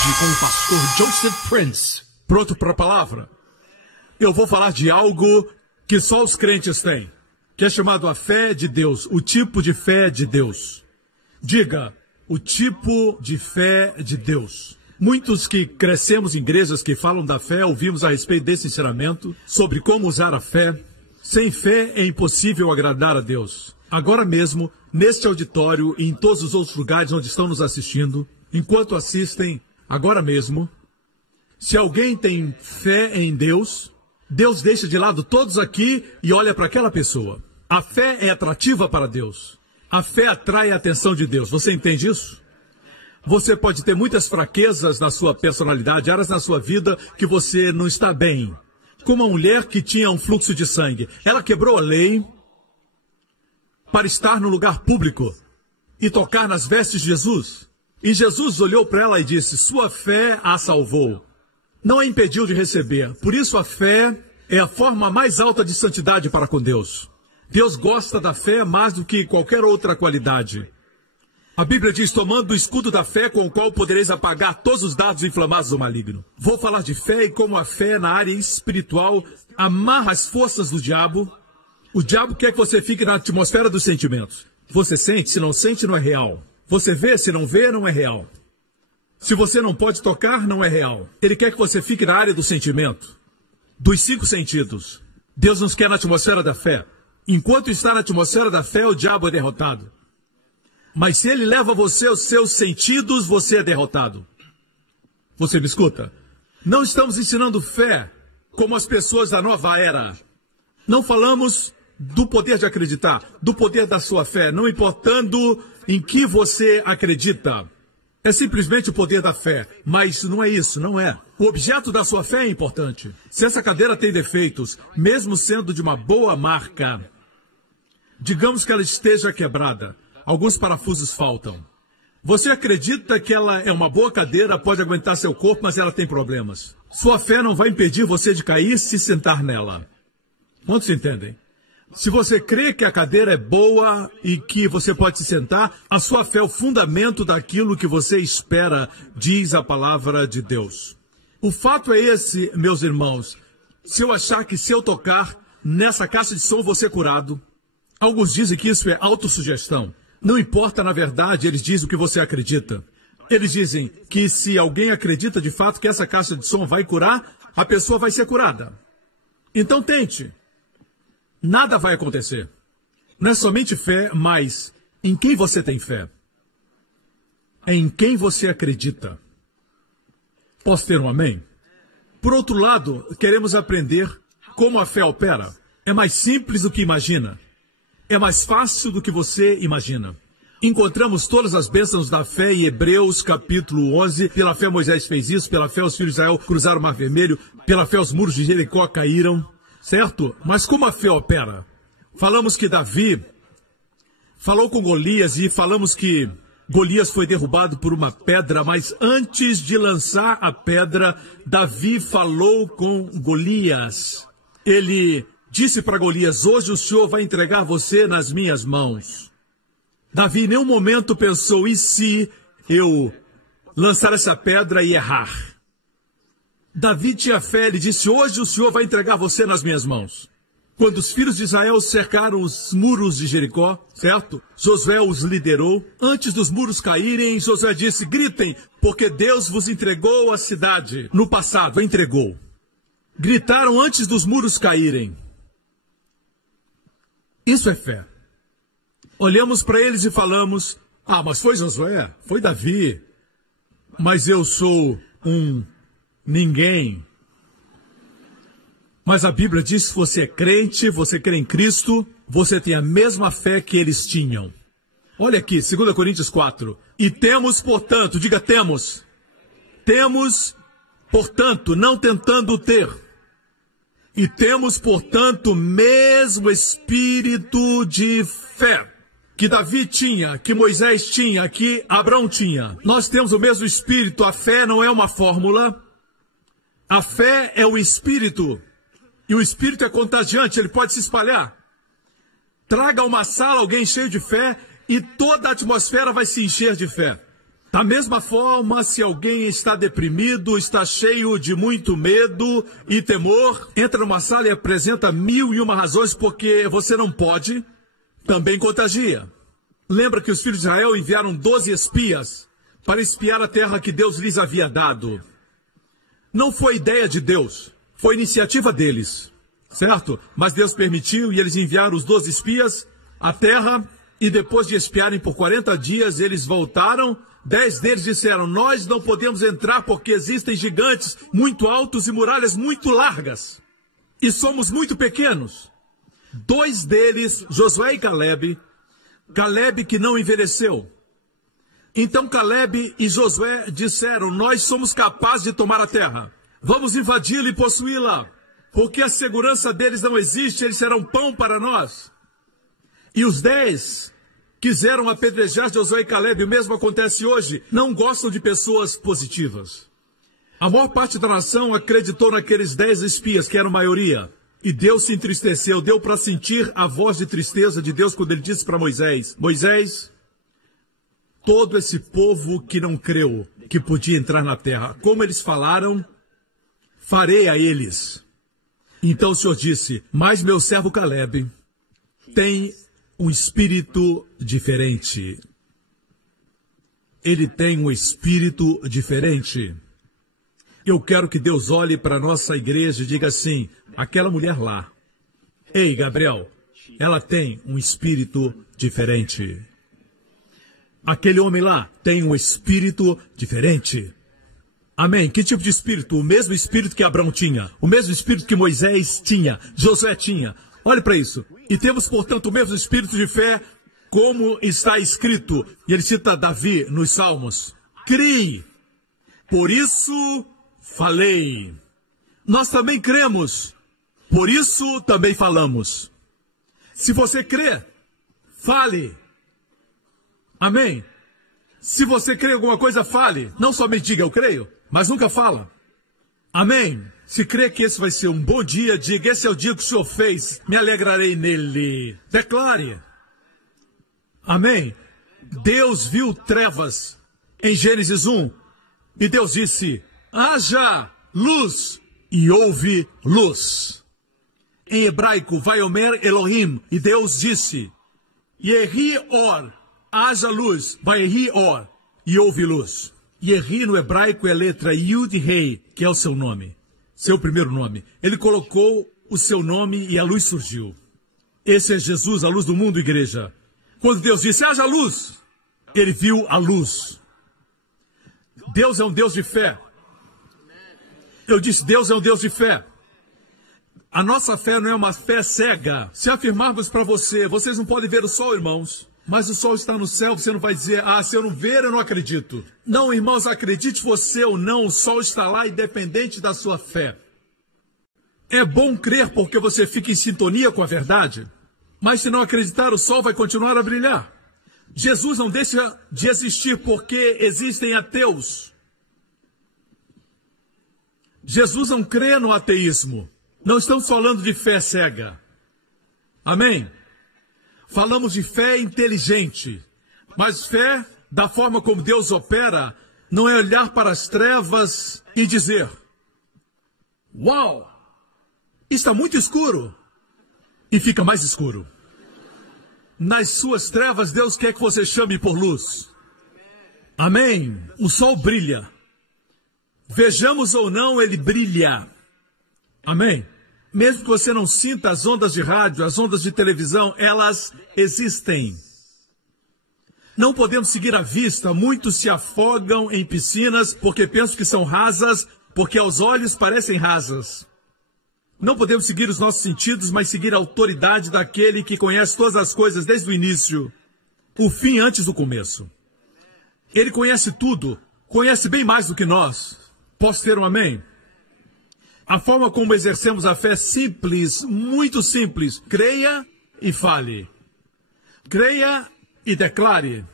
Hoje com o pastor Joseph Prince. Pronto para a palavra? Eu vou falar de algo que só os crentes têm, que é chamado a fé de Deus, o tipo de fé de Deus. Diga, o tipo de fé de Deus. Muitos que crescemos em igrejas que falam da fé, ouvimos a respeito desse ensinamento, sobre como usar a fé. Sem fé é impossível agradar a Deus. Agora mesmo, neste auditório e em todos os outros lugares onde estão nos assistindo, enquanto assistem, agora mesmo, se alguém tem fé em Deus, Deus deixa de lado todos aqui e olha para aquela pessoa. A fé é atrativa para Deus. A fé atrai a atenção de Deus. Você entende isso? Você pode ter muitas fraquezas na sua personalidade, áreas na sua vida que você não está bem. Como uma mulher que tinha um fluxo de sangue. Ela quebrou a lei para estar no lugar público e tocar nas vestes de Jesus. E Jesus olhou para ela e disse, sua fé a salvou. Não a impediu de receber. Por isso a fé é a forma mais alta de santidade para com Deus. Deus gosta da fé mais do que qualquer outra qualidade. A Bíblia diz, tomando o escudo da fé com o qual podereis apagar todos os dardos inflamados do maligno. Vou falar de fé e como a fé na área espiritual amarra as forças do diabo. O diabo quer que você fique na atmosfera dos sentimentos. Você sente, se não sente, não é real. Você vê, se não vê, não é real. Se você não pode tocar, não é real. Ele quer que você fique na área do sentimento, dos 5 sentidos. Deus nos quer na atmosfera da fé. Enquanto está na atmosfera da fé, o diabo é derrotado. Mas se ele leva você aos seus sentidos, você é derrotado. Você me escuta? Não estamos ensinando fé como as pessoas da nova era. Não falamos do poder de acreditar, do poder da sua fé, não importando em que você acredita. É simplesmente o poder da fé, mas não é isso, não é. O objeto da sua fé é importante. Se essa cadeira tem defeitos, mesmo sendo de uma boa marca, digamos que ela esteja quebrada, alguns parafusos faltam. Você acredita que ela é uma boa cadeira, pode aguentar seu corpo, mas ela tem problemas. Sua fé não vai impedir você de cair se sentar nela. Quantos entendem? Se você crê que a cadeira é boa e que você pode se sentar, a sua fé é o fundamento daquilo que você espera, diz a palavra de Deus. O fato é esse, meus irmãos. Se eu achar que se eu tocar nessa caixa de som vou ser curado, alguns dizem que isso é autossugestão. Não importa, na verdade, eles dizem o que você acredita. Eles dizem que se alguém acredita de fato que essa caixa de som vai curar, a pessoa vai ser curada. Então tente. Nada vai acontecer. Não é somente fé, mas em quem você tem fé? É em quem você acredita. Posso ter um amém? Por outro lado, queremos aprender como a fé opera. É mais simples do que imagina. É mais fácil do que você imagina. Encontramos todas as bênçãos da fé em Hebreus capítulo 11. Pela fé Moisés fez isso, pela fé os filhos de Israel cruzaram o Mar Vermelho, pela fé os muros de Jericó caíram. Certo? Mas como a fé opera? Falamos que Davi falou com Golias e falamos que Golias foi derrubado por uma pedra, mas antes de lançar a pedra, Davi falou com Golias. Ele disse para Golias, hoje o Senhor vai entregar você nas minhas mãos. Davi em nenhum momento pensou, e se eu lançar essa pedra e errar? Davi tinha fé, ele disse, hoje o Senhor vai entregar você nas minhas mãos. Quando os filhos de Israel cercaram os muros de Jericó, certo? Josué os liderou. Antes dos muros caírem, Josué disse, gritem, porque Deus vos entregou a cidade. No passado, entregou. Gritaram antes dos muros caírem. Isso é fé. Olhamos para eles e falamos, mas foi Josué, foi Davi, mas eu sou um ninguém. Mas a Bíblia diz que você é crente, você crê em Cristo, você tem a mesma fé que eles tinham. Olha aqui, 2 Coríntios 4. E temos, portanto, diga temos. Temos, portanto, não tentando ter. E temos, portanto, o mesmo espírito de fé que Davi tinha, que Moisés tinha, que Abraão tinha. Nós temos o mesmo espírito, a fé não é uma fórmula. A fé é o espírito. E o espírito é contagiante, ele pode se espalhar. Traga a uma sala alguém cheio de fé e toda a atmosfera vai se encher de fé. Da mesma forma, se alguém está deprimido, está cheio de muito medo e temor, entra numa sala e apresenta 1001 razões porque você não pode, também contagia. Lembra que os filhos de Israel enviaram 12 espias para espiar a terra que Deus lhes havia dado. Não foi ideia de Deus, foi iniciativa deles, certo? Mas Deus permitiu e eles enviaram os 12 espias à terra e depois de espiarem por 40 dias, eles voltaram. 10 deles disseram, nós não podemos entrar porque existem gigantes muito altos e muralhas muito largas. E somos muito pequenos. 2 deles, Josué e Caleb que não envelheceu. Então Caleb e Josué disseram, nós somos capazes de tomar a terra. Vamos invadi-la e possuí-la. Porque a segurança deles não existe, eles serão pão para nós. E os 10 quiseram apedrejar Josué e Caleb, o mesmo acontece hoje, não gostam de pessoas positivas. A maior parte da nação acreditou naqueles 10 espias, que eram maioria. E Deus se entristeceu, deu para sentir a voz de tristeza de Deus quando ele disse para Moisés, Moisés, todo esse povo que não creu que podia entrar na terra, como eles falaram, farei a eles. Então o Senhor disse, mas meu servo Caleb tem um espírito diferente. Ele tem um espírito diferente. Eu quero que Deus olhe para a nossa igreja e diga assim, aquela mulher lá, ei Gabriel, ela tem um espírito diferente. Aquele homem lá tem um espírito diferente. Amém? Que tipo de espírito? O mesmo espírito que Abraão tinha, o mesmo espírito que Moisés tinha, Josué tinha. Olhe para isso. E temos, portanto, o mesmo espírito de fé, como está escrito. E ele cita Davi nos Salmos. Criei, por isso falei. Nós também cremos, por isso também falamos. Se você crê, fale. Amém? Se você crê em alguma coisa, fale. Não somente diga eu creio, mas nunca fala. Amém? Se crê que esse vai ser um bom dia, diga, esse é o dia que o Senhor fez, me alegrarei nele. Declare. Amém? Deus viu trevas em Gênesis 1, e Deus disse, haja luz, e houve luz. Em hebraico, Vaiomer Elohim, e Deus disse, Yehi Or, haja luz, Vayehi Or, e houve luz. Yehi no hebraico é a letra Yud Rei, que é o seu nome. Seu primeiro nome. Ele colocou o seu nome e a luz surgiu. Esse é Jesus, a luz do mundo, igreja. Quando Deus disse, haja luz, ele viu a luz. Deus é um Deus de fé. Eu disse, Deus é um Deus de fé. A nossa fé não é uma fé cega. Se afirmarmos para você, vocês não podem ver o sol, irmãos, mas o sol está no céu, você não vai dizer, se eu não ver, eu não acredito. Não, irmãos, acredite você ou não, o sol está lá independente da sua fé. É bom crer porque você fica em sintonia com a verdade, mas se não acreditar, o sol vai continuar a brilhar. Jesus não deixa de existir porque existem ateus. Jesus não crê no ateísmo. Não estamos falando de fé cega. Amém? Falamos de fé inteligente, mas fé, da forma como Deus opera, não é olhar para as trevas e dizer, uau, está muito escuro, e fica mais escuro. Nas suas trevas, Deus quer que você chame por luz. Amém? O sol brilha. Vejamos ou não, ele brilha. Amém? Mesmo que você não sinta as ondas de rádio, as ondas de televisão, elas existem. Não podemos seguir à vista. Muitos se afogam em piscinas porque pensam que são rasas, porque aos olhos parecem rasas. Não podemos seguir os nossos sentidos, mas seguir a autoridade daquele que conhece todas as coisas desde o início, o fim antes do começo. Ele conhece tudo, conhece bem mais do que nós. Posso ter um amém? A forma como exercemos a fé é simples, muito simples. Creia e fale. Creia e declare.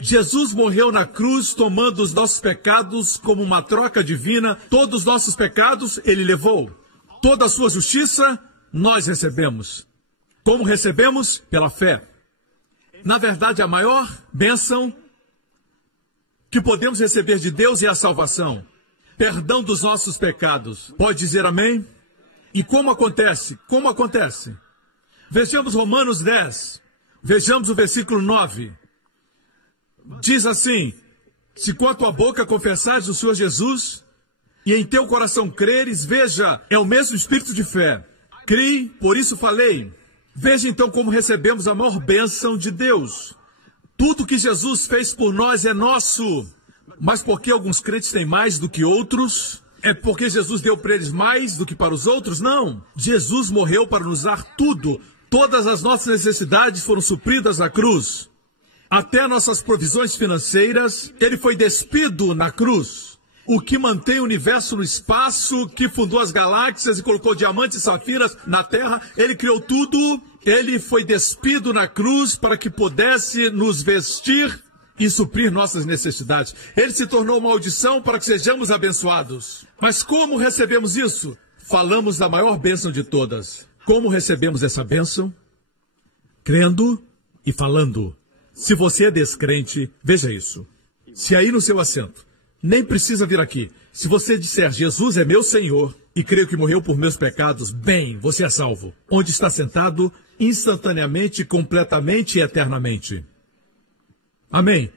Jesus morreu na cruz tomando os nossos pecados como uma troca divina. Todos os nossos pecados ele levou. Toda a sua justiça nós recebemos. Como recebemos? Pela fé. Na verdade, a maior bênção que podemos receber de Deus é a salvação, perdão dos nossos pecados. Pode dizer amém? E como acontece? Como acontece? Vejamos Romanos 10, vejamos o versículo 9. Diz assim: se com a tua boca confessares o Senhor Jesus, e em teu coração creres, veja, é o mesmo espírito de fé. Criei, por isso falei. Veja então como recebemos a maior bênção de Deus. Tudo que Jesus fez por nós é nosso. Mas por que alguns crentes têm mais do que outros? É porque Jesus deu para eles mais do que para os outros? Não. Jesus morreu para nos dar tudo. Todas as nossas necessidades foram supridas na cruz. Até nossas provisões financeiras, ele foi despido na cruz. O que mantém o universo no espaço, que fundou as galáxias e colocou diamantes e safiras na Terra, ele criou tudo. Ele foi despido na cruz para que pudesse nos vestir e suprir nossas necessidades. Ele se tornou maldição para que sejamos abençoados. Mas como recebemos isso? Falamos da maior bênção de todas. Como recebemos essa bênção? Crendo e falando. Se você é descrente, veja isso. Se aí no seu assento, nem precisa vir aqui. Se você disser, Jesus é meu Senhor e creio que morreu por meus pecados, bem, você é salvo. Onde está sentado, instantaneamente, completamente e eternamente. Amém.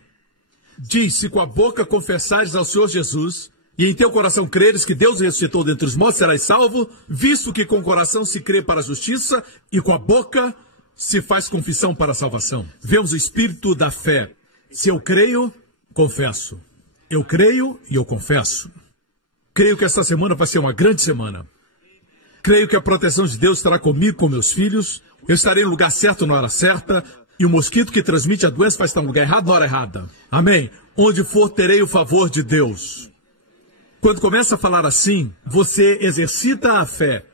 Diz, se com a boca confessares ao Senhor Jesus e em teu coração creres que Deus ressuscitou dentre os mortos, serás salvo, visto que com o coração se crê para a justiça e com a boca se faz confissão para a salvação. Vemos o espírito da fé. Se eu creio, confesso. Eu creio e eu confesso. Creio que esta semana vai ser uma grande semana. Creio que a proteção de Deus estará comigo, com meus filhos. Eu estarei no lugar certo na hora certa. E o mosquito que transmite a doença vai estar no lugar errado na hora errada. Amém? Onde for, terei o favor de Deus. Quando começa a falar assim, você exercita a fé.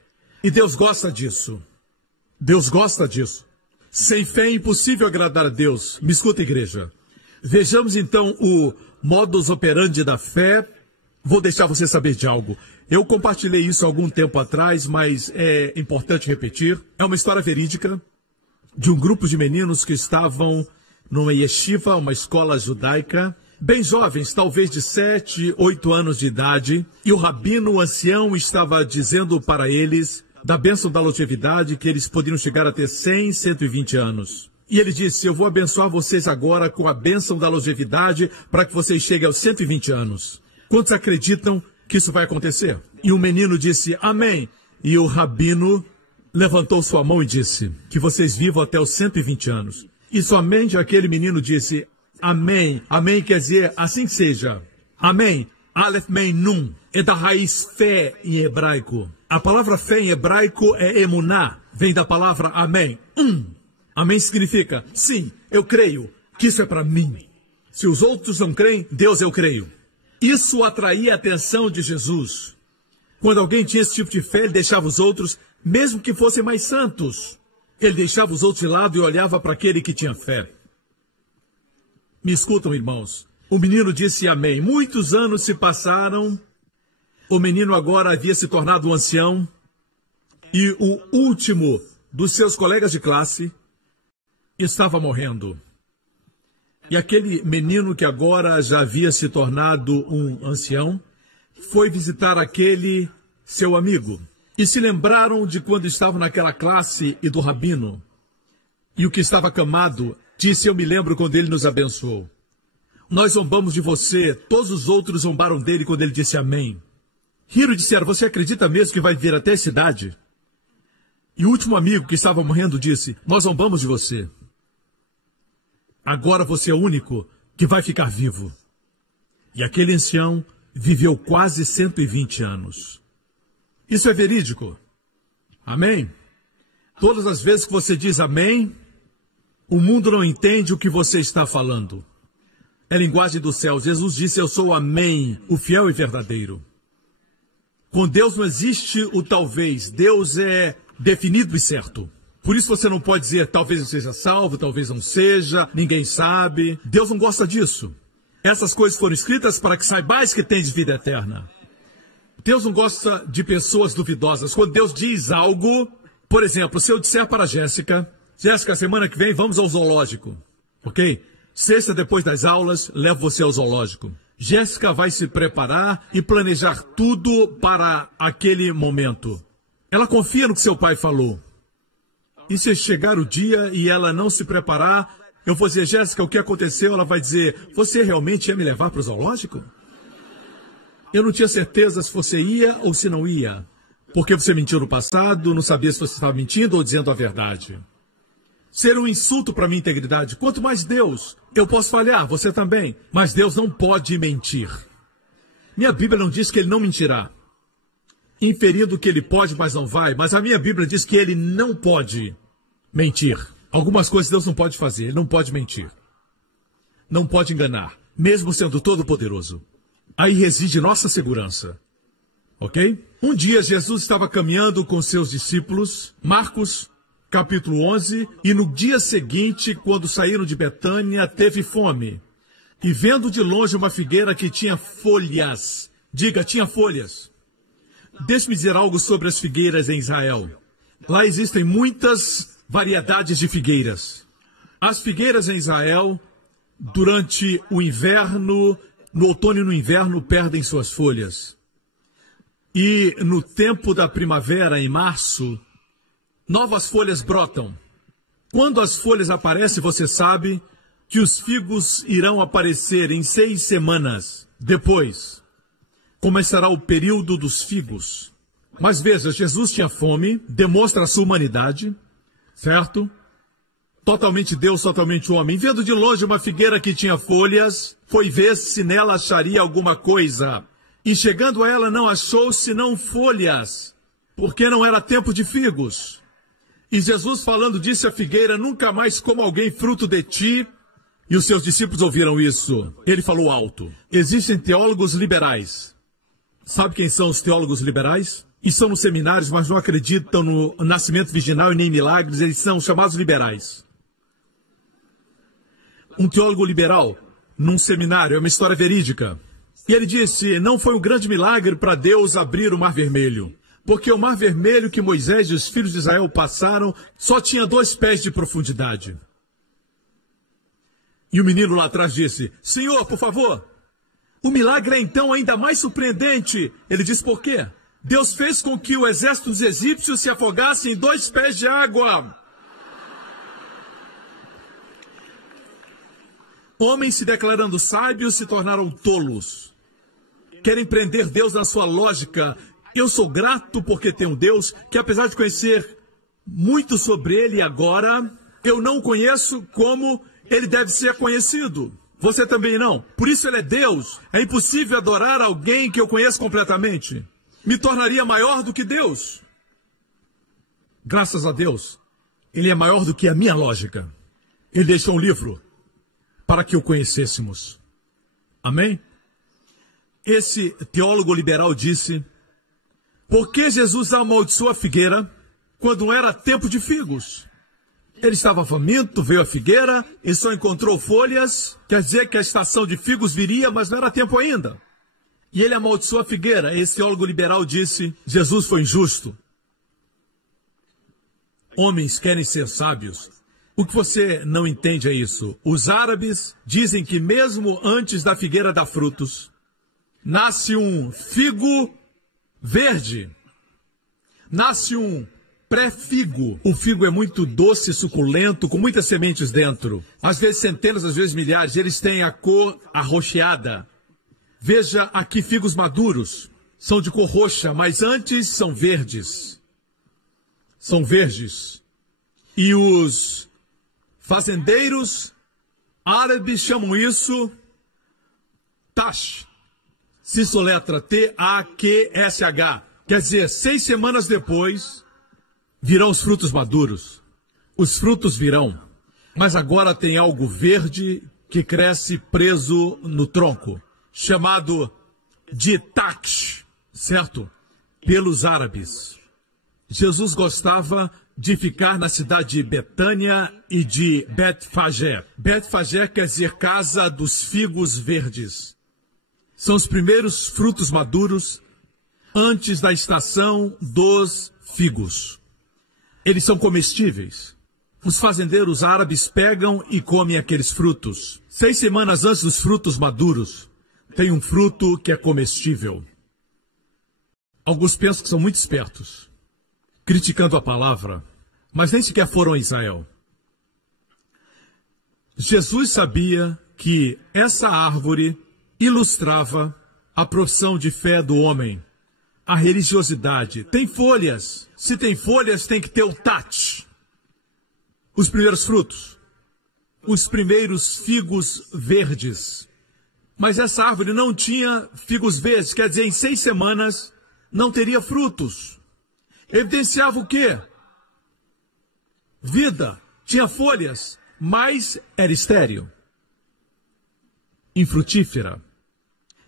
E Deus gosta disso. Deus gosta disso. Sem fé é impossível agradar a Deus. Me escuta, igreja. Vejamos então o modus operandi da fé. Vou deixar você saber de algo. Eu compartilhei isso há algum tempo atrás, mas é importante repetir. É uma história verídica de um grupo de meninos que estavam numa yeshiva, uma escola judaica, bem jovens, talvez de 7, 8 anos de idade, e o rabino ancião estava dizendo para eles da bênção da longevidade, que eles poderiam chegar a ter 100, 120 anos. E ele disse, eu vou abençoar vocês agora com a bênção da longevidade para que vocês cheguem aos 120 anos. Quantos acreditam que isso vai acontecer? E o menino disse, amém. E o rabino levantou sua mão e disse, que vocês vivam até os 120 anos. E somente aquele menino disse, amém. Amém quer dizer, assim seja. Amém. Aleph, Mem, Nun. É da raiz fé em hebraico. A palavra fé em hebraico é emuná. Vem da palavra amém. Amém significa, sim, eu creio que isso é para mim. Se os outros não creem, Deus eu creio. Isso atraía a atenção de Jesus. Quando alguém tinha esse tipo de fé, ele deixava os outros, mesmo que fossem mais santos. Ele deixava os outros de lado e olhava para aquele que tinha fé. Me escutam, irmãos. O menino disse amém. Muitos anos se passaram. O menino agora havia se tornado um ancião. E o último dos seus colegas de classe estava morrendo. E aquele menino que agora já havia se tornado um ancião, foi visitar aquele seu amigo. E se lembraram de quando estavam naquela classe e do rabino. E o que estava acamado disse, eu me lembro quando ele nos abençoou. Nós zombamos de você, todos os outros zombaram dele quando ele disse amém. Riram e disseram, você acredita mesmo que vai vir até a cidade? E o último amigo que estava morrendo disse, nós zombamos de você. Agora você é o único que vai ficar vivo. E aquele ancião viveu quase 120 anos. Isso é verídico. Amém? Todas as vezes que você diz amém, o mundo não entende o que você está falando. É linguagem do céu. Jesus disse, eu sou o amém, o fiel e verdadeiro. Com Deus não existe o talvez. Deus é definido e certo. Por isso você não pode dizer, talvez eu seja salvo, talvez não seja, ninguém sabe. Deus não gosta disso. Essas coisas foram escritas para que saibais que tens vida eterna. Deus não gosta de pessoas duvidosas. Quando Deus diz algo, por exemplo, se eu disser para a Jéssica, Jéssica, semana que vem vamos ao zoológico, ok? Sexta, depois das aulas, levo você ao zoológico. Jéssica vai se preparar e planejar tudo para aquele momento. Ela confia no que seu pai falou. E se chegar o dia e ela não se preparar, eu vou dizer, Jéssica, o que aconteceu? Ela vai dizer, você realmente ia me levar para o zoológico? Eu não tinha certeza se você ia ou se não ia. Porque você mentiu no passado, não sabia se você estava mentindo ou dizendo a verdade. Ser um insulto para a minha integridade. Quanto mais Deus, eu posso falhar, você também. Mas Deus não pode mentir. Minha Bíblia não diz que ele não mentirá. Inferindo que ele pode, mas não vai. Mas a minha Bíblia diz que ele não pode mentir. Algumas coisas Deus não pode fazer. Ele não pode mentir. Não pode enganar. Mesmo sendo todo-poderoso. Aí reside nossa segurança. Ok? Um dia Jesus estava caminhando com seus discípulos. Marcos, capítulo 11. E no dia seguinte, quando saíram de Betânia, teve fome. E vendo de longe uma figueira que tinha folhas. Diga, tinha folhas. Deixe-me dizer algo sobre as figueiras em Israel. Lá existem muitas variedades de figueiras. As figueiras em Israel, durante o inverno, no outono e no inverno, perdem suas folhas. E no tempo da primavera, em março, novas folhas brotam. Quando as folhas aparecem, você sabe que os figos irão aparecer em 6 semanas depois. Começará o período dos figos. Mas veja, Jesus tinha fome, demonstra a sua humanidade, certo? Totalmente Deus, totalmente homem. Vendo de longe uma figueira que tinha folhas, foi ver se nela acharia alguma coisa. E chegando a ela não achou senão folhas, porque não era tempo de figos. E Jesus falando disse à figueira, nunca mais coma alguém fruto de ti. E os seus discípulos ouviram isso. Ele falou alto. Existem teólogos liberais. Sabe quem são os teólogos liberais? E são nos seminários, mas não acreditam no nascimento virginal e nem milagres. Eles são chamados liberais. Um teólogo liberal, num seminário, é uma história verídica. E ele disse, não foi um grande milagre para Deus abrir o Mar Vermelho. Porque o Mar Vermelho que Moisés e os filhos de Israel passaram só tinha 2 pés de profundidade. E o menino lá atrás disse, Senhor, por favor. O milagre é então ainda mais surpreendente. Ele disse por quê? Deus fez com que o exército dos egípcios se afogasse em 2 pés de água. Homens se declarando sábios se tornaram tolos. Querem prender Deus na sua lógica. Eu sou grato porque tenho um Deus que, apesar de conhecer muito sobre ele agora, eu não o conheço como ele deve ser conhecido. Você também não. Por isso ele é Deus. É impossível adorar alguém que eu conheço completamente. Me tornaria maior do que Deus. Graças a Deus, ele é maior do que a minha lógica. Ele deixou um livro para que o conhecêssemos. Amém? Esse teólogo liberal disse, por que Jesus amaldiçoou a figueira quando era tempo de figos? Ele estava faminto, veio a figueira e só encontrou folhas. Quer dizer que a estação de figos viria, mas não era tempo ainda. E ele amaldiçoou a figueira. Esse teólogo liberal disse, Jesus foi injusto. Homens querem ser sábios. O que você não entende é isso. Os árabes dizem que mesmo antes da figueira dar frutos, nasce um figo verde. Nasce um pré-figo. O figo é muito doce, suculento, com muitas sementes dentro. Às vezes centenas, às vezes milhares. Eles têm a cor arroxeada. Veja aqui figos maduros. São de cor roxa, mas antes são verdes. São verdes. E os fazendeiros árabes chamam isso tash. Se soletra T-A-Q-S-H. Quer dizer, 6 semanas depois, virão os frutos maduros. Os frutos virão. Mas agora tem algo verde que cresce preso no tronco, chamado de taksh, certo? Pelos árabes. Jesus gostava de ficar na cidade de Betânia e de Betfagé. Betfagé quer dizer casa dos figos verdes. São os primeiros frutos maduros antes da estação dos figos. Eles são comestíveis. os fazendeiros árabes pegam e comem aqueles frutos. 6 semanas antes dos frutos maduros, tem um fruto que é comestível. Alguns pensam que são muito espertos, criticando a palavra, mas nem sequer foram a Israel. Jesus sabia que essa árvore ilustrava a profissão de fé do homem, a religiosidade. Tem folhas. Se tem folhas, tem que ter o tat. Os primeiros frutos. Os primeiros figos verdes. Mas essa árvore não tinha figos verdes, quer dizer, em 6 semanas não teria frutos. Evidenciava o quê? Vida. Tinha folhas, mas era estéril. Infrutífera.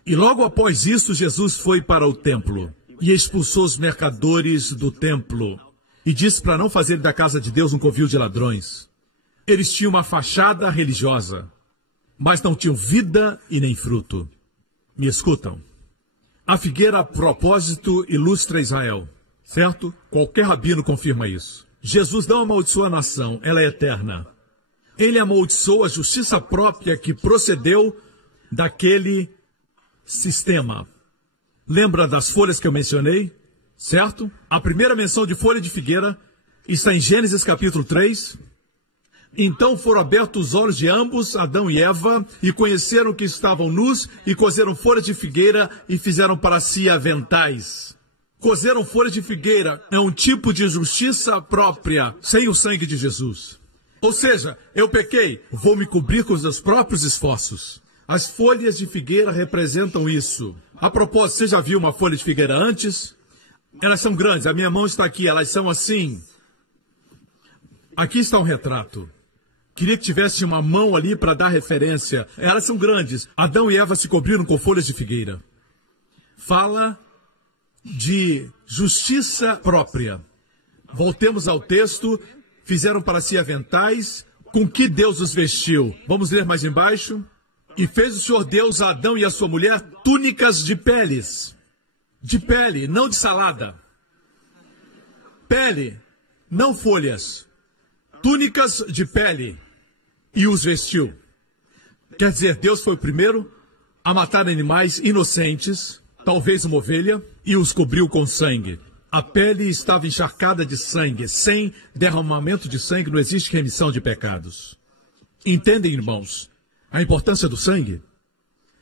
E logo após isso, Jesus foi para o templo e expulsou os mercadores do templo e disse para não fazer da casa de Deus um covil de ladrões. Eles tinham uma fachada religiosa, mas não tinham vida e nem fruto. Me escutam. A figueira, a propósito, ilustra Israel, certo? Qualquer rabino confirma isso. Jesus não amaldiçoa a nação, ela é eterna. Ele amaldiçoou a justiça própria que procedeu daquele sistema. Lembra das folhas que eu mencionei? Certo? A primeira menção de folha de figueira está em Gênesis capítulo 3. Então foram abertos os olhos de ambos, Adão e Eva, e conheceram que estavam nus, e cozeram folhas de figueira e fizeram para si aventais. Cozeram folhas de figueira é um tipo de justiça própria, sem o sangue de Jesus. Ou seja, eu pequei, vou me cobrir com os meus próprios esforços. As folhas de figueira representam isso. A propósito, você já viu uma folha de figueira antes? Elas são grandes, a minha mão está aqui, elas são assim. Aqui está um retrato. Queria que tivesse uma mão ali para dar referência. Elas são grandes. Adão e Eva se cobriram com folhas de figueira. Fala de justiça própria. Voltemos ao texto. Fizeram para si aventais. Com que Deus os vestiu? Vamos ler mais embaixo. E fez o Senhor Deus a Adão e a sua mulher túnicas de peles. De pele, não de salada. Pele, não folhas. Túnicas de pele. E os vestiu. Quer dizer, Deus foi o primeiro a matar animais inocentes, talvez uma ovelha, e os cobriu com sangue. A pele estava encharcada de sangue. Sem derramamento de sangue não existe remissão de pecados. Entendem, irmãos, a importância do sangue?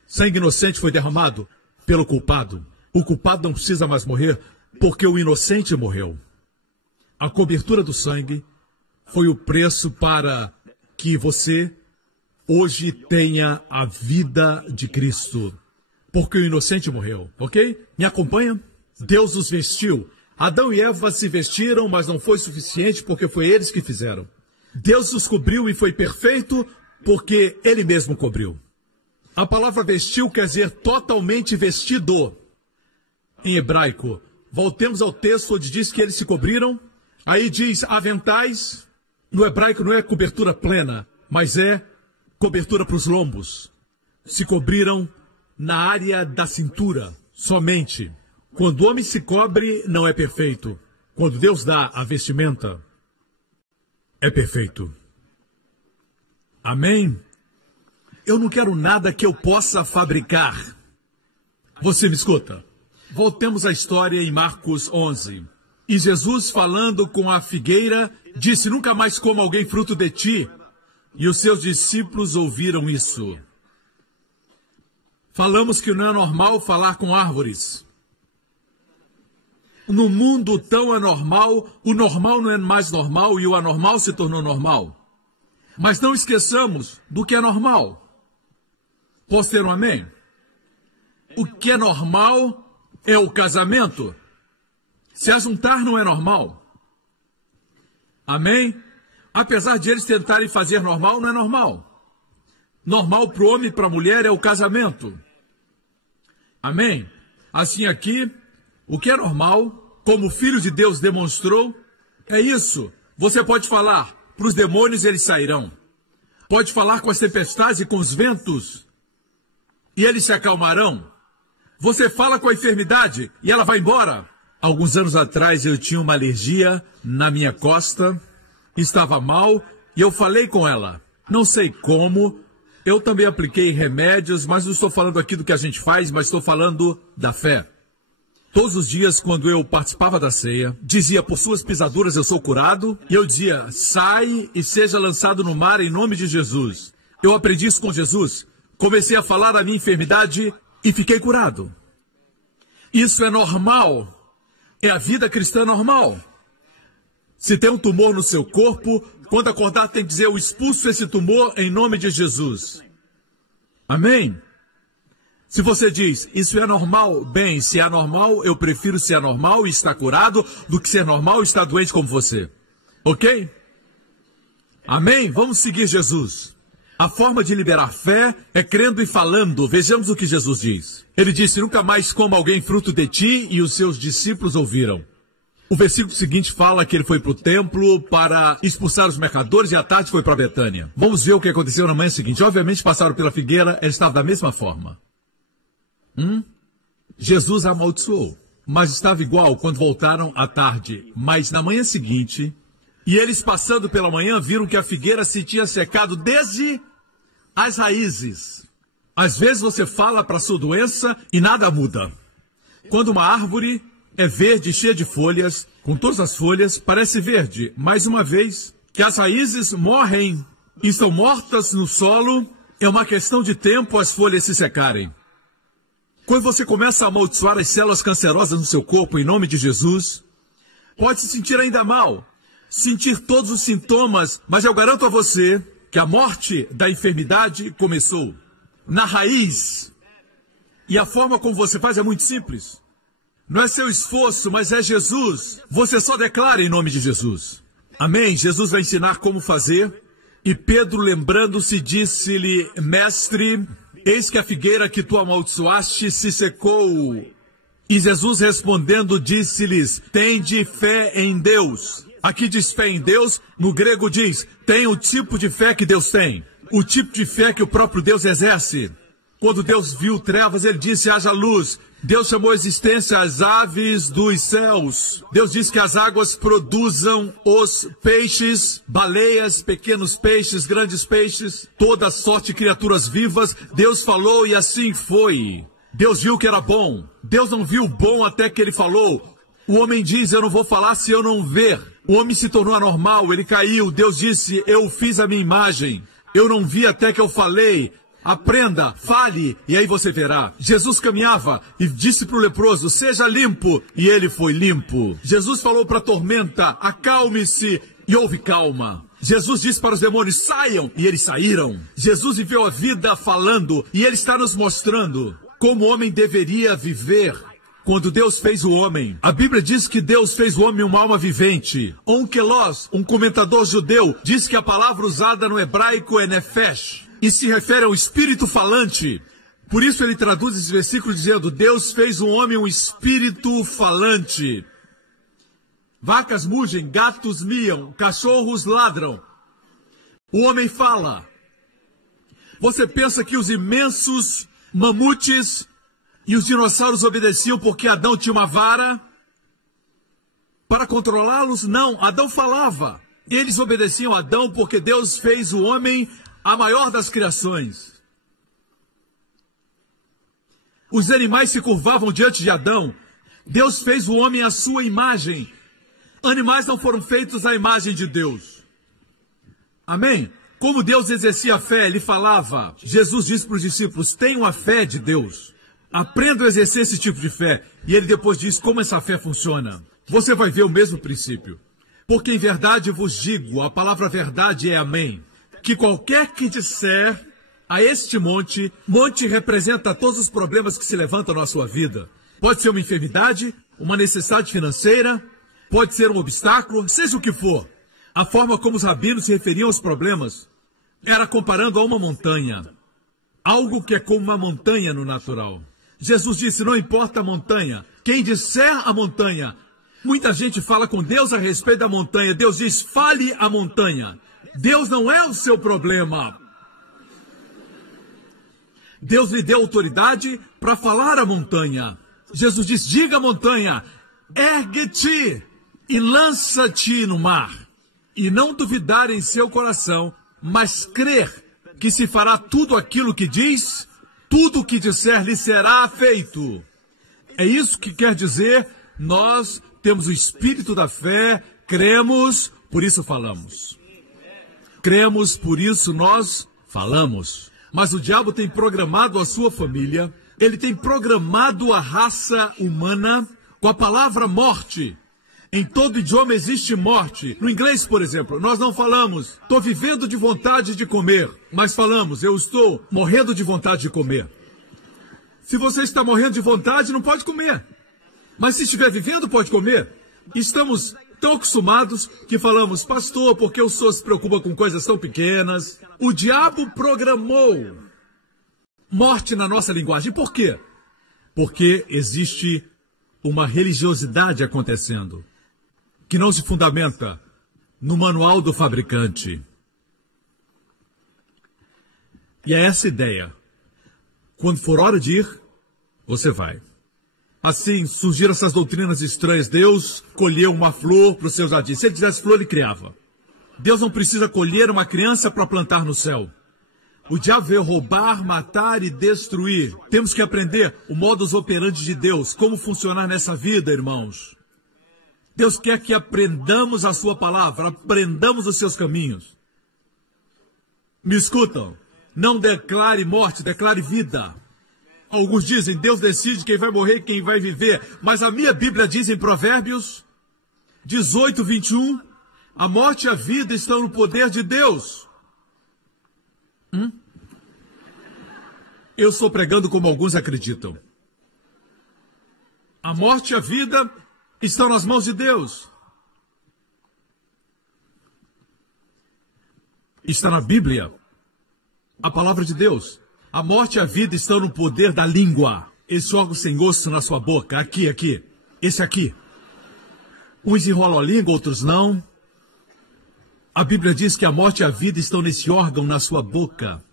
Sangue inocente foi derramado pelo culpado. O culpado não precisa mais morrer porque o inocente morreu. A cobertura do sangue foi o preço para que você hoje tenha a vida de Cristo. Porque o inocente morreu, ok? Me acompanha? Deus os vestiu. Adão e Eva se vestiram, mas não foi suficiente porque foi eles que fizeram. Deus os cobriu e foi perfeito porque Ele mesmo cobriu. A palavra vestiu quer dizer totalmente vestido. Em hebraico, voltemos ao texto onde diz que eles se cobriram. Aí diz aventais. No hebraico não é cobertura plena, mas é cobertura para os lombos. Se cobriram na área da cintura, somente. Quando o homem se cobre, não é perfeito. Quando Deus dá a vestimenta, é perfeito. Amém? Eu não quero nada que eu possa fabricar. Você me escuta? Voltemos à história em Marcos 11. E Jesus, falando com a figueira, disse, nunca mais coma alguém fruto de ti. E os seus discípulos ouviram isso. Falamos que não é normal falar com árvores. No mundo tão anormal, o normal não é mais normal e o anormal se tornou normal. Mas não esqueçamos do que é normal. Posso ter um amém? O que é normal é o casamento. Se ajuntar não é normal. Amém? Apesar de eles tentarem fazer normal, não é normal. Normal para o homem e para a mulher é o casamento. Amém? Assim aqui, o que é normal, como o Filho de Deus demonstrou, é isso. Você pode falar, para os demônios eles sairão. Pode falar com as tempestades e com os ventos, e eles se acalmarão. Você fala com a enfermidade e ela vai embora. Alguns anos atrás eu tinha uma alergia na minha costa estava mal e eu falei com ela. Não sei como, eu também apliquei remédios, mas não estou falando aqui do que a gente faz, mas estou falando da fé. Todos os dias, quando eu participava da ceia, dizia, por suas pisaduras eu sou curado, e eu dizia, sai e seja lançado no mar em nome de Jesus. Eu aprendi isso com Jesus, comecei a falar da minha enfermidade e fiquei curado. Isso é normal, é a vida cristã normal. Se tem um tumor no seu corpo, quando acordar tem que dizer, eu expulso esse tumor em nome de Jesus. Amém? Se você diz, isso é normal, bem, se é anormal, eu prefiro ser anormal e estar curado do que ser normal e estar doente como você. Ok? Amém? Vamos seguir Jesus. A forma de liberar fé é crendo e falando. Vejamos o que Jesus diz. Ele disse, nunca mais coma alguém fruto de ti, e os seus discípulos ouviram. O versículo seguinte fala que ele foi para o templo para expulsar os mercadores e à tarde foi para Betânia. Vamos ver o que aconteceu na manhã seguinte. Obviamente passaram pela figueira, ele estava da mesma forma. Jesus amaldiçoou, mas estava igual quando voltaram à tarde. Mas na manhã seguinte, e eles passando pela manhã, viram que a figueira se tinha secado desde as raízes. Às vezes você fala para a sua doença e nada muda. Quando uma árvore é verde, cheia de folhas, com todas as folhas, parece verde. Mais uma vez, que as raízes morrem e estão mortas no solo, é uma questão de tempo as folhas se secarem. Quando você começa a amaldiçoar as células cancerosas no seu corpo em nome de Jesus, pode se sentir ainda mal, sentir todos os sintomas, mas eu garanto a você que a morte da enfermidade começou na raiz. E a forma como você faz é muito simples. Não é seu esforço, mas é Jesus. Você só declara em nome de Jesus. Amém? Jesus vai ensinar como fazer. E Pedro, lembrando-se, disse-lhe, mestre, eis que a figueira que tu amaldiçoaste se secou. E Jesus respondendo disse-lhes, tende fé em Deus. Aqui diz fé em Deus, no grego diz, tem o tipo de fé que Deus tem. O tipo de fé que o próprio Deus exerce. Quando Deus viu trevas, ele disse, haja luz. Deus chamou à existência as aves dos céus. Deus disse que as águas produzam os peixes, baleias, pequenos peixes, grandes peixes, toda sorte de criaturas vivas. Deus falou e assim foi. Deus viu que era bom. Deus não viu bom até que ele falou. O homem diz, eu não vou falar se eu não ver. O homem se tornou anormal, ele caiu. Deus disse, eu fiz a minha imagem. Eu não vi até que eu falei. Aprenda, fale, e aí você verá. Jesus caminhava e disse para o leproso, seja limpo, e ele foi limpo. Jesus falou para a tormenta, acalme-se, e houve calma. Jesus disse para os demônios, saiam, e eles saíram. Jesus viveu a vida falando, e ele está nos mostrando como o homem deveria viver. Quando Deus fez o homem, a Bíblia diz que Deus fez o homem uma alma vivente. Onkelos, um comentador judeu, diz que a palavra usada no hebraico é nefesh. E se refere ao espírito falante. Por isso ele traduz esse versículo dizendo, Deus fez o homem um espírito falante. Vacas mugem, gatos miam, cachorros ladram. O homem fala. Você pensa que os imensos mamutes e os dinossauros obedeciam porque Adão tinha uma vara para controlá-los? Não, Adão falava. Eles obedeciam a Adão porque Deus fez o homem a maior das criações. Os animais se curvavam diante de Adão. Deus fez o homem à sua imagem. Animais não foram feitos à imagem de Deus. Amém? Como Deus exercia a fé, ele falava. Jesus disse para os discípulos, tenham a fé de Deus. Aprendam a exercer esse tipo de fé. E ele depois diz como essa fé funciona. Você vai ver o mesmo princípio. Porque em verdade vos digo, a palavra verdade é amém. Que qualquer que disser a este monte, monte representa todos os problemas que se levantam na sua vida. Pode ser uma enfermidade, uma necessidade financeira, pode ser um obstáculo, seja o que for. A forma como os rabinos se referiam aos problemas era comparando a uma montanha. Algo que é como uma montanha no natural. Jesus disse, não importa a montanha. Quem disser a montanha, muita gente fala com Deus a respeito da montanha. Deus diz, fale a montanha. Deus não é o seu problema. Deus lhe deu autoridade para falar à montanha. Jesus diz, diga à montanha, ergue-te e lança-te no mar. e não duvidar em seu coração, mas crer que se fará tudo aquilo que diz, tudo o que disser lhe será feito. É isso que quer dizer, nós temos o espírito da fé, cremos, por isso falamos. Cremos, por isso nós falamos. Mas o diabo tem programado a sua família, ele tem programado a raça humana com a palavra morte. Em todo idioma existe morte. No inglês, por exemplo, nós não falamos, estou vivendo de vontade de comer, mas falamos, eu estou morrendo de vontade de comer. Se você está morrendo de vontade, não pode comer. Mas se estiver vivendo, pode comer. Estamos tão acostumados que falamos, pastor, porque o senhor se preocupa com coisas tão pequenas? O diabo programou morte na nossa linguagem. Por quê? Porque existe uma religiosidade acontecendo, que não se fundamenta no manual do fabricante. E é essa ideia. Quando for hora de ir, você vai. Assim surgiram essas doutrinas estranhas. Deus colheu uma flor para o seu jardim. Se ele tivesse flor, ele criava. Deus não precisa colher uma criança para plantar no céu. O diabo veio roubar, matar e destruir. Temos que aprender o modus operandi de Deus, como funcionar nessa vida, irmãos. Deus quer que aprendamos a sua palavra, aprendamos os seus caminhos. Me escutam? Não declare morte, declare vida. Alguns dizem, Deus decide quem vai morrer e quem vai viver. Mas a minha Bíblia diz em Provérbios 18, 21, a morte e a vida estão no poder de Deus. Eu estou pregando como alguns acreditam. A morte e a vida estão nas mãos de Deus. Está na Bíblia. A palavra de Deus. A morte e a vida estão no poder da língua. Esse órgão sem osso na sua boca. Aqui. Esse aqui. Uns enrolam a língua, outros não. A Bíblia diz que a morte e a vida estão nesse órgão na sua boca.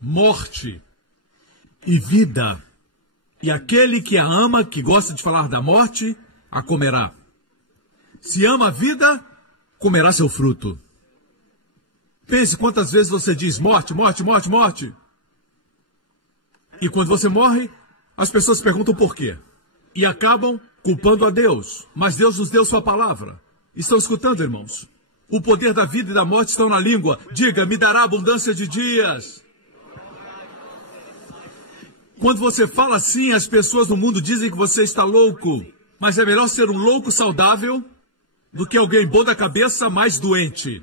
Morte e vida. E aquele que a ama, que gosta de falar da morte, a comerá. Se ama a vida, comerá seu fruto. Pense quantas vezes você diz morte, morte, morte, morte. E quando você morre, as pessoas perguntam por quê. E acabam culpando a Deus. Mas Deus nos deu sua palavra. Estão escutando, irmãos? O poder da vida e da morte estão na língua. Diga, me dará abundância de dias. Quando você fala assim, as pessoas no mundo dizem que você está louco. Mas é melhor ser um louco saudável do que alguém bom da cabeça, mais doente.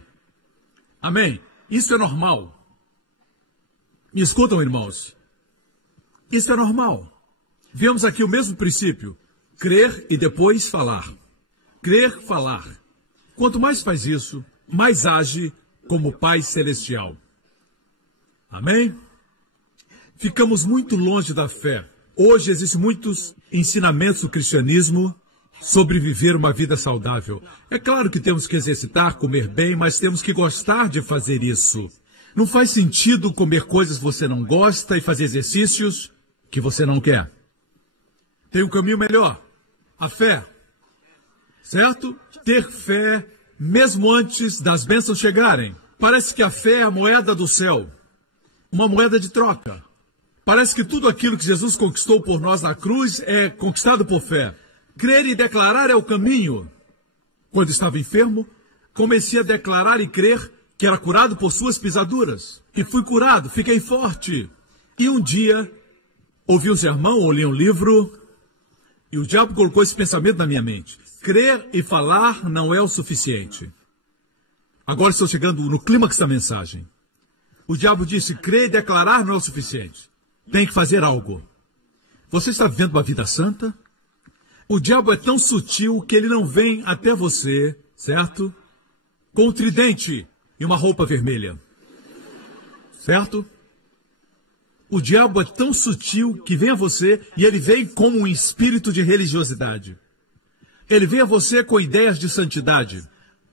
Amém? Isso é normal. Me escutam, irmãos? Isso é normal. Vemos aqui o mesmo princípio. Crer e depois falar. Crer, falar. Quanto mais faz isso, mais age como Pai Celestial. Amém? Ficamos muito longe da fé. Hoje existem muitos ensinamentos do cristianismo sobre viver uma vida saudável. É claro que temos que exercitar, comer bem, mas temos que gostar de fazer isso. Não faz sentido comer coisas que você não gosta e fazer exercícios que você não quer. Tem um caminho melhor. A fé. Certo? Ter fé mesmo antes das bênçãos chegarem. Parece que a fé é a moeda do céu. Uma moeda de troca. Parece que tudo aquilo que Jesus conquistou por nós na cruz é conquistado por fé. Crer e declarar é o caminho. Quando estava enfermo, comecei a declarar e crer que era curado por suas pisaduras. E fui curado, fiquei forte. E um dia, ouvi um sermão ou li um livro, e o diabo colocou esse pensamento na minha mente. Crer e falar não é o suficiente. Agora estou chegando no clímax da mensagem. O diabo disse, crer e declarar não é o suficiente. Tem que fazer algo. Você está vivendo uma vida santa? O diabo é tão sutil que ele não vem até você, certo? Com um tridente e uma roupa vermelha. Certo? O diabo é tão sutil que vem a você e ele vem como um espírito de religiosidade. Ele vem a você com ideias de santidade.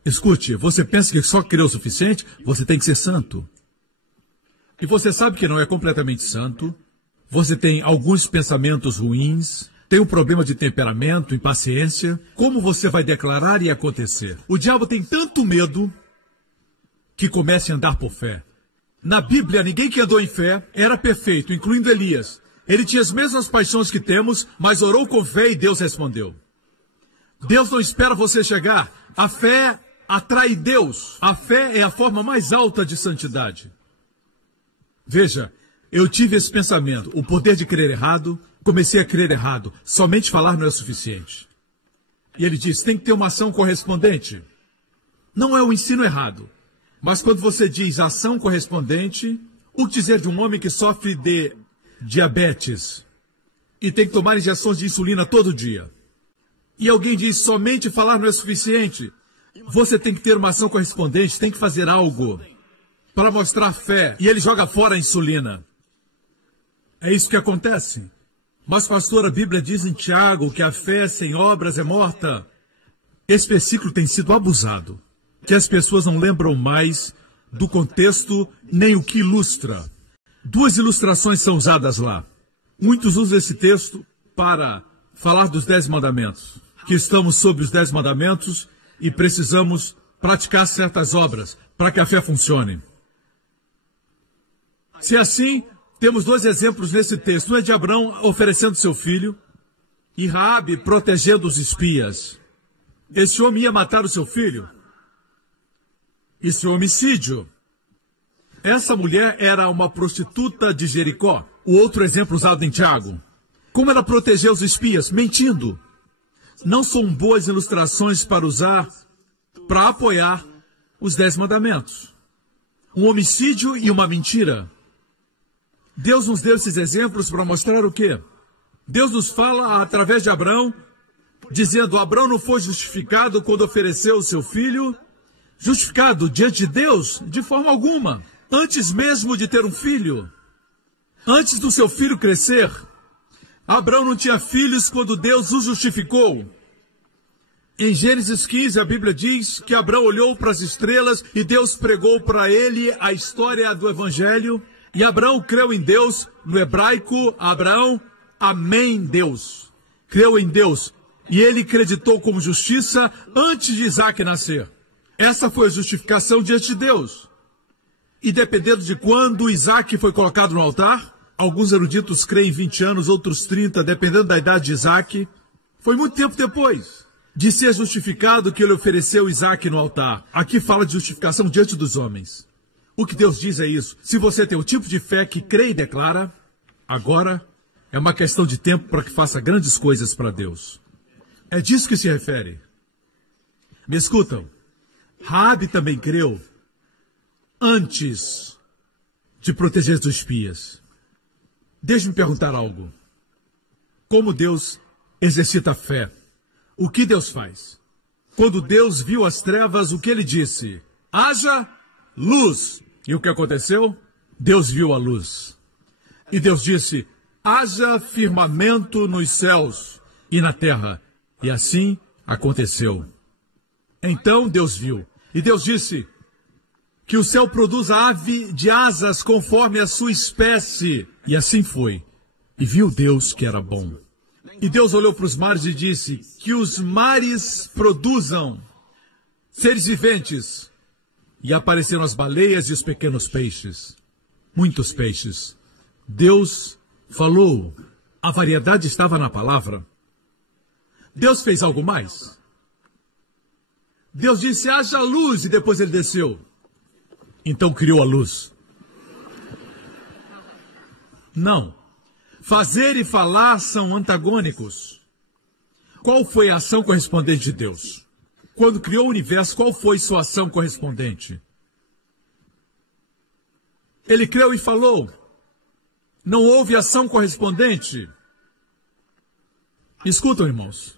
Escute, você pensa que só crer o suficiente? Você tem que ser santo. E você sabe que não é completamente santo. Você tem alguns pensamentos ruins, tem um problema de temperamento, impaciência, como você vai declarar e acontecer? O diabo tem tanto medo que comece a andar por fé. Na Bíblia, ninguém que andou em fé era perfeito, incluindo Elias. Ele tinha as mesmas paixões que temos, mas orou com fé e Deus respondeu. Deus não espera você chegar. A fé atrai Deus. A fé é a forma mais alta de santidade. Veja, eu tive esse pensamento, o poder de crer errado, comecei a crer errado, somente falar não é suficiente. E ele diz, tem que ter uma ação correspondente. Não é o ensino errado, mas quando você diz ação correspondente, o que dizer de um homem que sofre de diabetes e tem que tomar injeções de insulina todo dia? E alguém diz, somente falar não é suficiente. Você tem que ter uma ação correspondente, tem que fazer algo para mostrar fé. E ele joga fora a insulina. É isso que acontece. Mas, pastor, a Bíblia diz em Tiago que a fé sem obras é morta. Esse versículo tem sido abusado, que as pessoas não lembram mais do contexto nem o que ilustra. Duas ilustrações são usadas lá. Muitos usam esse texto para falar dos 10 mandamentos, que estamos sob os 10 mandamentos e precisamos praticar certas obras para que a fé funcione. Se é assim, temos 2 exemplos nesse texto. Um é de Abrão oferecendo seu filho e Raabe protegendo os espias. Esse homem ia matar o seu filho. Isso é homicídio. Essa mulher era uma prostituta de Jericó. O outro exemplo usado em Tiago. Como ela protegeu os espias? Mentindo. Não são boas ilustrações para usar, para apoiar os 10 mandamentos. Um homicídio e uma mentira. Deus nos deu esses exemplos para mostrar o quê? Deus nos fala através de Abrão, dizendo, Abrão não foi justificado quando ofereceu o seu filho. Justificado diante de Deus? De forma alguma. Antes mesmo de ter um filho. Antes do seu filho crescer. Abrão não tinha filhos quando Deus o justificou. Em Gênesis 15, a Bíblia diz que Abrão olhou para as estrelas e Deus pregou para ele a história do Evangelho. E Abrão creu em Deus, no hebraico, Abraão, amém, Deus. Creu em Deus. E ele acreditou como justiça antes de Isaac nascer. Essa foi a justificação diante de Deus. E dependendo de quando Isaac foi colocado no altar, alguns eruditos creem em 20 anos, outros 30, dependendo da idade de Isaac. Foi muito tempo depois de ser justificado que ele ofereceu Isaac no altar. Aqui fala de justificação diante dos homens. O que Deus diz é isso. Se você tem o tipo de fé que crê e declara, agora é uma questão de tempo para que faça grandes coisas para Deus. É disso que se refere. Me escutam. Raabe também creu antes de proteger os espias. Deixe-me perguntar algo. Como Deus exercita a fé? O que Deus faz? Quando Deus viu as trevas, o que ele disse? Haja luz. E o que aconteceu? Deus viu a luz. E Deus disse, haja firmamento nos céus e na terra. E assim aconteceu. Então Deus viu. E Deus disse que o céu produza ave de asas conforme a sua espécie. E assim foi. E viu Deus que era bom. E Deus olhou para os mares e disse que os mares produzam seres viventes. E apareceram as baleias e os pequenos peixes. Muitos peixes. Deus falou. A variedade estava na palavra. Deus fez algo mais. Deus disse, haja luz, e depois ele desceu. Então criou a luz. Não. Fazer e falar são antagônicos. Qual foi a ação correspondente de Deus? Quando criou o universo, qual foi sua ação correspondente? Ele creu e falou. Não houve ação correspondente. Escutam, irmãos.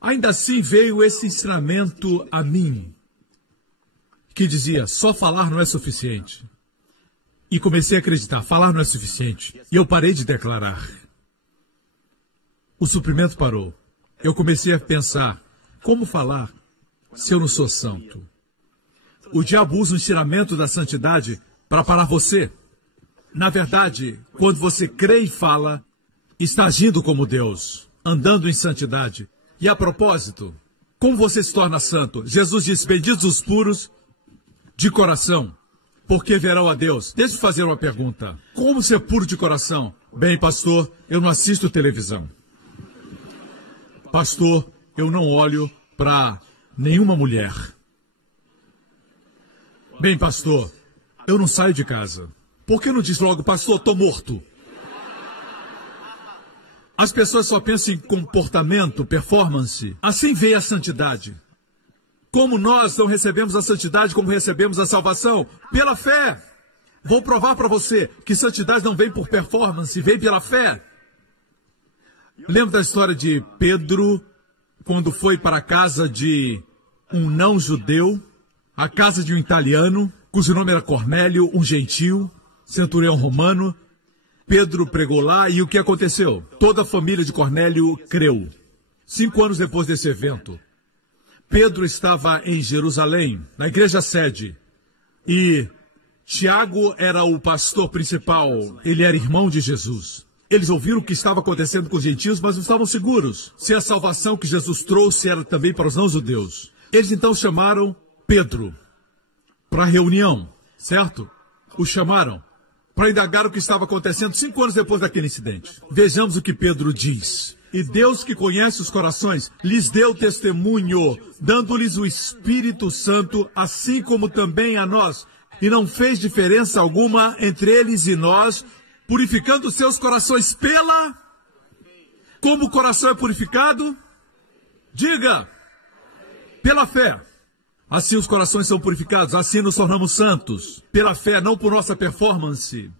Ainda assim veio esse ensinamento a mim, que dizia, só falar não é suficiente. E comecei a acreditar, falar não é suficiente. E eu parei de declarar. O suprimento parou. Eu comecei a pensar, como falar se eu não sou santo? O diabo usa o ensinamento da santidade para parar você. Na verdade, quando você crê e fala, está agindo como Deus, andando em santidade. E a propósito, como você se torna santo? Jesus disse, benditos os puros de coração, porque verão a Deus. Deixa eu fazer uma pergunta. Como ser puro de coração? Bem, pastor, eu não assisto televisão. Pastor, eu não olho para nenhuma mulher. Bem, pastor, eu não saio de casa. Por que não diz logo, pastor, estou morto? As pessoas só pensam em comportamento, performance. Assim veio a santidade. Como nós não recebemos a santidade como recebemos a salvação? Pela fé. Vou provar para você que santidade não vem por performance, vem pela fé. Lembra da história de Pedro, quando foi para a casa de um não-judeu, a casa de um italiano, cujo nome era Cornélio, um gentil, centurião romano. Pedro pregou lá e o que aconteceu? Toda a família de Cornélio creu. 5 anos depois desse evento, Pedro estava em Jerusalém, na igreja sede, e Tiago era o pastor principal, ele era irmão de Jesus. Eles ouviram o que estava acontecendo com os gentios, mas não estavam seguros se a salvação que Jesus trouxe era também para os não-judeus. Eles então chamaram Pedro para a reunião, certo? O chamaram para indagar o que estava acontecendo 5 anos depois daquele incidente. Vejamos o que Pedro diz. E Deus, que conhece os corações, lhes deu testemunho, dando-lhes o Espírito Santo, assim como também a nós. E não fez diferença alguma entre eles e nós, purificando seus corações pela... Como o coração é purificado? Diga! Pela fé. Assim os corações são purificados, assim nos tornamos santos. Pela fé, não por nossa performance.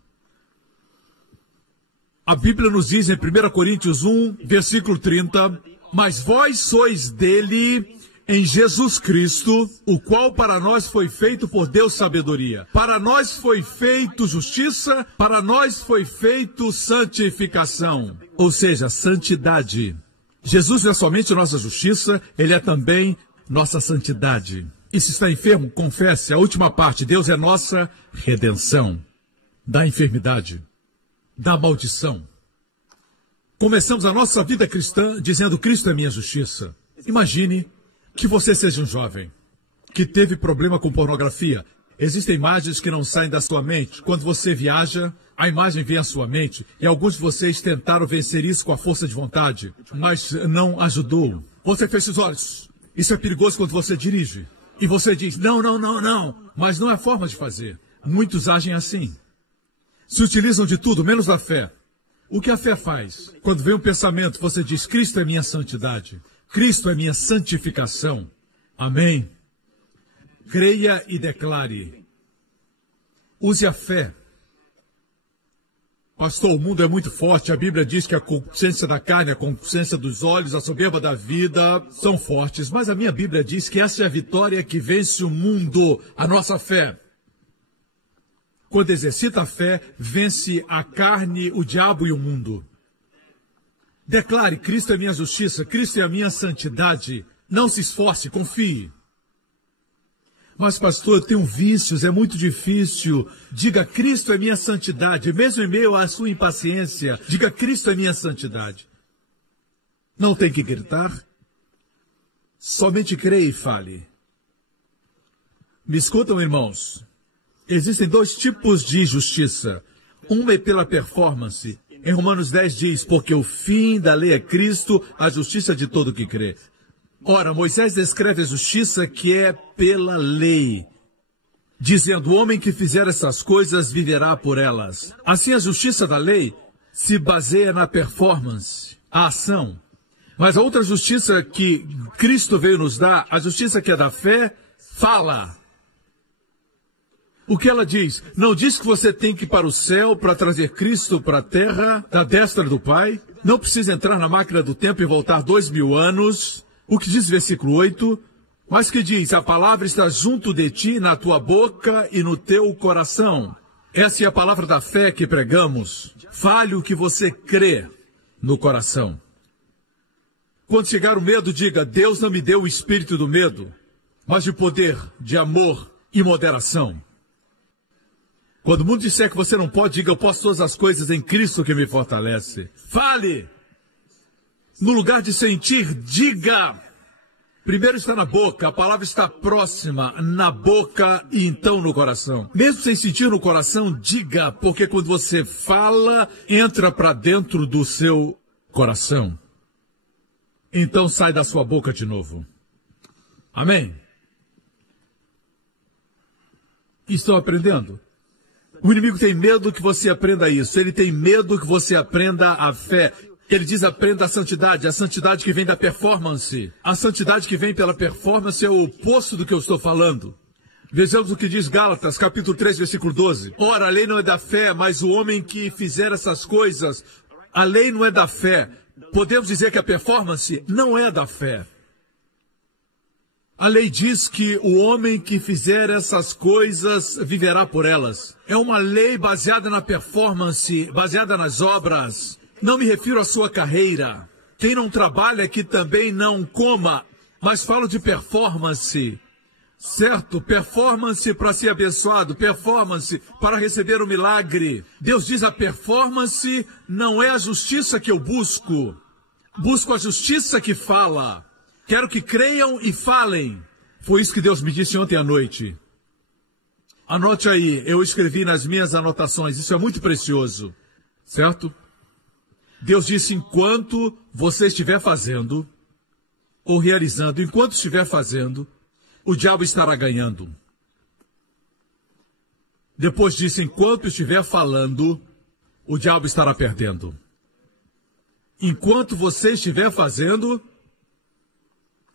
A Bíblia nos diz em 1 Coríntios 1, versículo 30, mas vós sois dele em Jesus Cristo, o qual para nós foi feito por Deus sabedoria. Para nós foi feito justiça, para nós foi feito santificação. Ou seja, santidade. Jesus não é somente nossa justiça, ele é também nossa santidade. E se está enfermo, confesse a última parte, Deus é nossa redenção da enfermidade, da maldição. Começamos a nossa vida cristã dizendo Cristo é minha justiça. Imagine que você seja um jovem que teve problema com pornografia. Existem imagens que não saem da sua mente. Quando você viaja, a imagem vem à sua mente. E alguns de vocês tentaram vencer isso com a força de vontade, mas não ajudou. Você fecha os olhos. Isso é perigoso quando você dirige. E você diz, não. Mas não é forma de fazer. Muitos agem assim. Se utilizam de tudo, menos da fé. O que a fé faz? Quando vem um pensamento, você diz, Cristo é minha santidade. Cristo é minha santificação. Amém? Creia e declare. Use a fé. Pastor, o mundo é muito forte. A Bíblia diz que a consciência da carne, a consciência dos olhos, a soberba da vida são fortes. Mas a minha Bíblia diz que essa é a vitória que vence o mundo, a nossa fé. Quando exercita a fé, vence a carne, o diabo e o mundo. Declare, Cristo é minha justiça, Cristo é a minha santidade. Não se esforce, confie. Mas, pastor, eu tenho vícios, é muito difícil. Diga, Cristo é minha santidade. Mesmo em meio à sua impaciência, diga, Cristo é minha santidade. Não tem que gritar. Somente creia e fale. Me escutam, irmãos. Existem 2 tipos de justiça. Uma é pela performance. Em Romanos 10 diz, porque o fim da lei é Cristo, a justiça de todo que crê. Ora, Moisés descreve a justiça que é pela lei, dizendo, o homem que fizer essas coisas viverá por elas. Assim, a justiça da lei se baseia na performance, a ação. Mas a outra justiça que Cristo veio nos dar, a justiça que é da fé, fala. O que ela diz? Não diz que você tem que ir para o céu para trazer Cristo para a terra, da destra do Pai. Não precisa entrar na máquina do tempo e voltar 2000 anos. O que diz versículo 8? Mas que diz, a palavra está junto de ti, na tua boca e no teu coração. Essa é a palavra da fé que pregamos. Fale o que você crê no coração. Quando chegar o medo, diga, Deus não me deu o espírito do medo, mas de poder, de amor e moderação. Quando o mundo disser que você não pode, diga: eu posso todas as coisas em Cristo que me fortalece. Fale. No lugar de sentir, diga. Primeiro está na boca, a palavra está próxima, na boca e então no coração. Mesmo sem sentir no coração, diga, porque quando você fala, entra para dentro do seu coração. Então sai da sua boca de novo. Amém? Estão aprendendo? O inimigo tem medo que você aprenda isso. Ele tem medo que você aprenda a fé. Ele diz: aprenda a santidade que vem da performance. A santidade que vem pela performance é o oposto do que eu estou falando. Vejamos o que diz Gálatas, capítulo 3, versículo 12. Ora, a lei não é da fé, mas o homem que fizer essas coisas, a lei não é da fé. Podemos dizer que a performance não é da fé. A lei diz que o homem que fizer essas coisas viverá por elas. É uma lei baseada na performance, baseada nas obras. Não me refiro à sua carreira. Quem não trabalha que também não coma, mas falo de performance. Certo? Performance para ser abençoado, performance para receber o milagre. Deus diz: a performance não é a justiça que eu busco. Busco a justiça que fala. Quero que creiam e falem. Foi isso que Deus me disse ontem à noite. Anote aí, eu escrevi nas minhas anotações, isso é muito precioso. Certo? Deus disse: enquanto você estiver fazendo, ou realizando, enquanto estiver fazendo, o diabo estará ganhando. Depois disse: enquanto estiver falando, o diabo estará perdendo. Enquanto você estiver fazendo,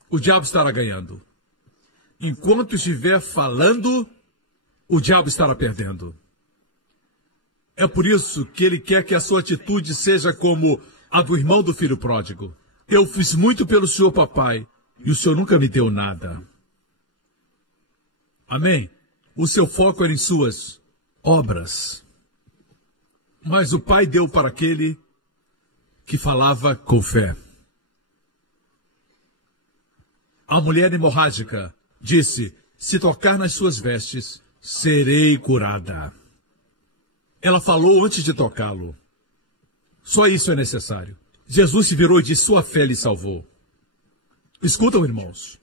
o diabo estará ganhando. Enquanto estiver falando, o diabo estará perdendo. É por isso que ele quer que a sua atitude seja como a do irmão do filho pródigo. Eu fiz muito pelo senhor, papai, e o senhor nunca me deu nada. Amém? O seu foco era em suas obras. Mas o pai deu para aquele que falava com fé. A mulher hemorrágica disse: se tocar nas suas vestes, serei curada. Ela falou antes de tocá-lo. Só isso é necessário. Jesus se virou e disse: sua fé lhe salvou. Escutam, irmãos.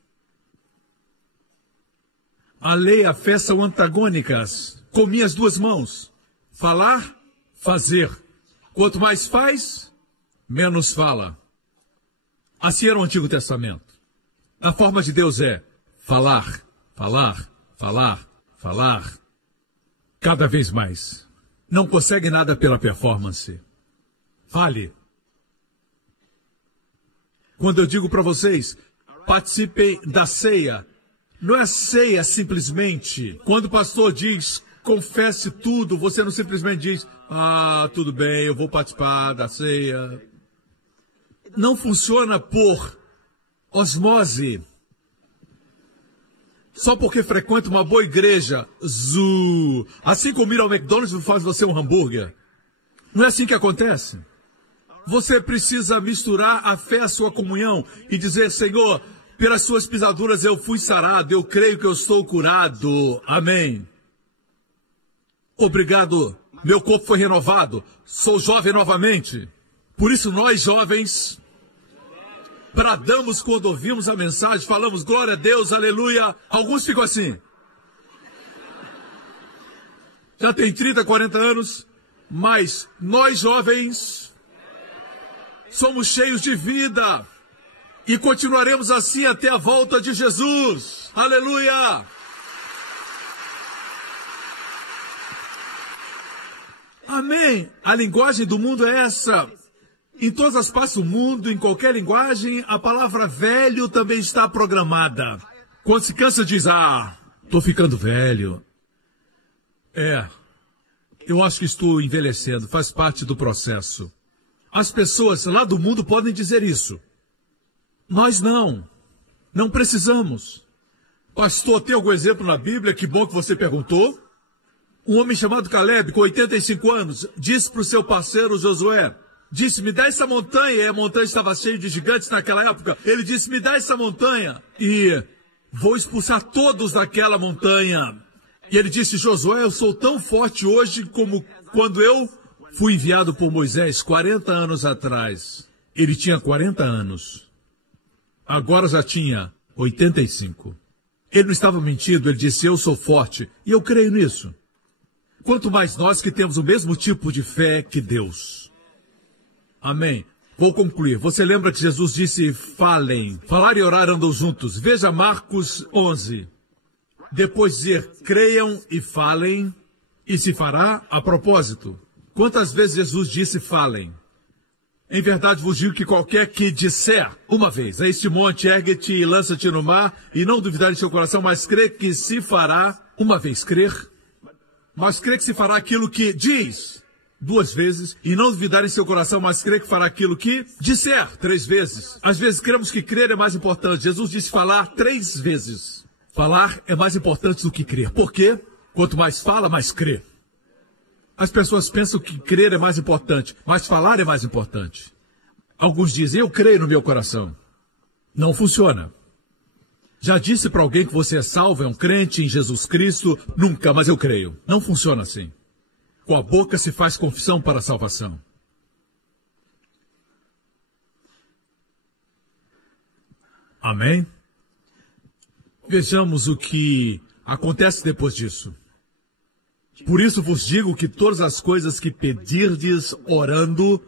A lei e a fé são antagônicas. Com minhas duas mãos. Falar, fazer. Quanto mais faz, menos fala. Assim era o Antigo Testamento. A forma de Deus é falar, falar, falar, falar. Cada vez mais. Não consegue nada pela performance. Fale. Quando eu digo para vocês, participem da ceia, não é ceia simplesmente. Quando o pastor diz, confesse tudo, você não simplesmente diz: ah, tudo bem, eu vou participar da ceia. Não funciona por osmose. Só porque frequenta uma boa igreja, assim como ir ao McDonald's não faz você um hambúrguer. Não é assim que acontece. Você precisa misturar a fé à sua comunhão e dizer: Senhor, pelas suas pisaduras eu fui sarado, eu creio que eu estou curado. Amém. Obrigado, meu corpo foi renovado, sou jovem novamente. Por isso nós jovens bradamos quando ouvimos a mensagem, falamos glória a Deus, aleluia. Alguns ficam assim. Já tem 30, 40 anos, mas nós jovens somos cheios de vida e continuaremos assim até a volta de Jesus. Aleluia! Amém! A linguagem do mundo é essa. Em todas as partes do mundo, em qualquer linguagem, a palavra velho também está programada. Quando se cansa, diz: ah, estou ficando velho. Eu acho que estou envelhecendo, faz parte do processo. As pessoas lá do mundo podem dizer isso. Nós não precisamos. Pastor, tem algum exemplo na Bíblia? Que bom que você perguntou. Um homem chamado Caleb, com 85 anos, disse para o seu parceiro Josué, disse: me dá essa montanha. E a montanha estava cheia de gigantes naquela época. Ele disse: me dá essa montanha e vou expulsar todos daquela montanha. E ele disse: Josué, eu sou tão forte hoje como quando eu fui enviado por Moisés 40 anos atrás. Ele tinha 40 anos. Agora já tinha 85. Ele não estava mentindo, ele disse: eu sou forte. E eu creio nisso. Quanto mais nós que temos o mesmo tipo de fé que Deus. Amém. Vou concluir. Você lembra que Jesus disse: falem. Falar e orar andam juntos. Veja Marcos 11. Depois dizer: creiam e falem, e se fará a propósito. Quantas vezes Jesus disse: falem? Em verdade vos digo que qualquer que disser uma vez a este monte, ergue-te e lança-te no mar, e não duvidar em seu coração, mas crer que se fará, uma vez crer, mas crer que se fará aquilo que diz 2 vezes, e não duvidar em seu coração, mas crer que fará aquilo que disser 3 vezes. Às vezes cremos que crer é mais importante. Jesus disse falar 3 vezes. Falar é mais importante do que crer. Por quê? Quanto mais fala, mais crê. As pessoas pensam que crer é mais importante, mas falar é mais importante. Alguns dizem: eu creio no meu coração. Não funciona. Já disse para alguém que você é salvo, é um crente em Jesus Cristo? Nunca, mas eu creio. Não funciona assim. Com a boca se faz confissão para a salvação. Amém? Vejamos o que acontece depois disso. Por isso vos digo que todas as coisas que pedirdes orando,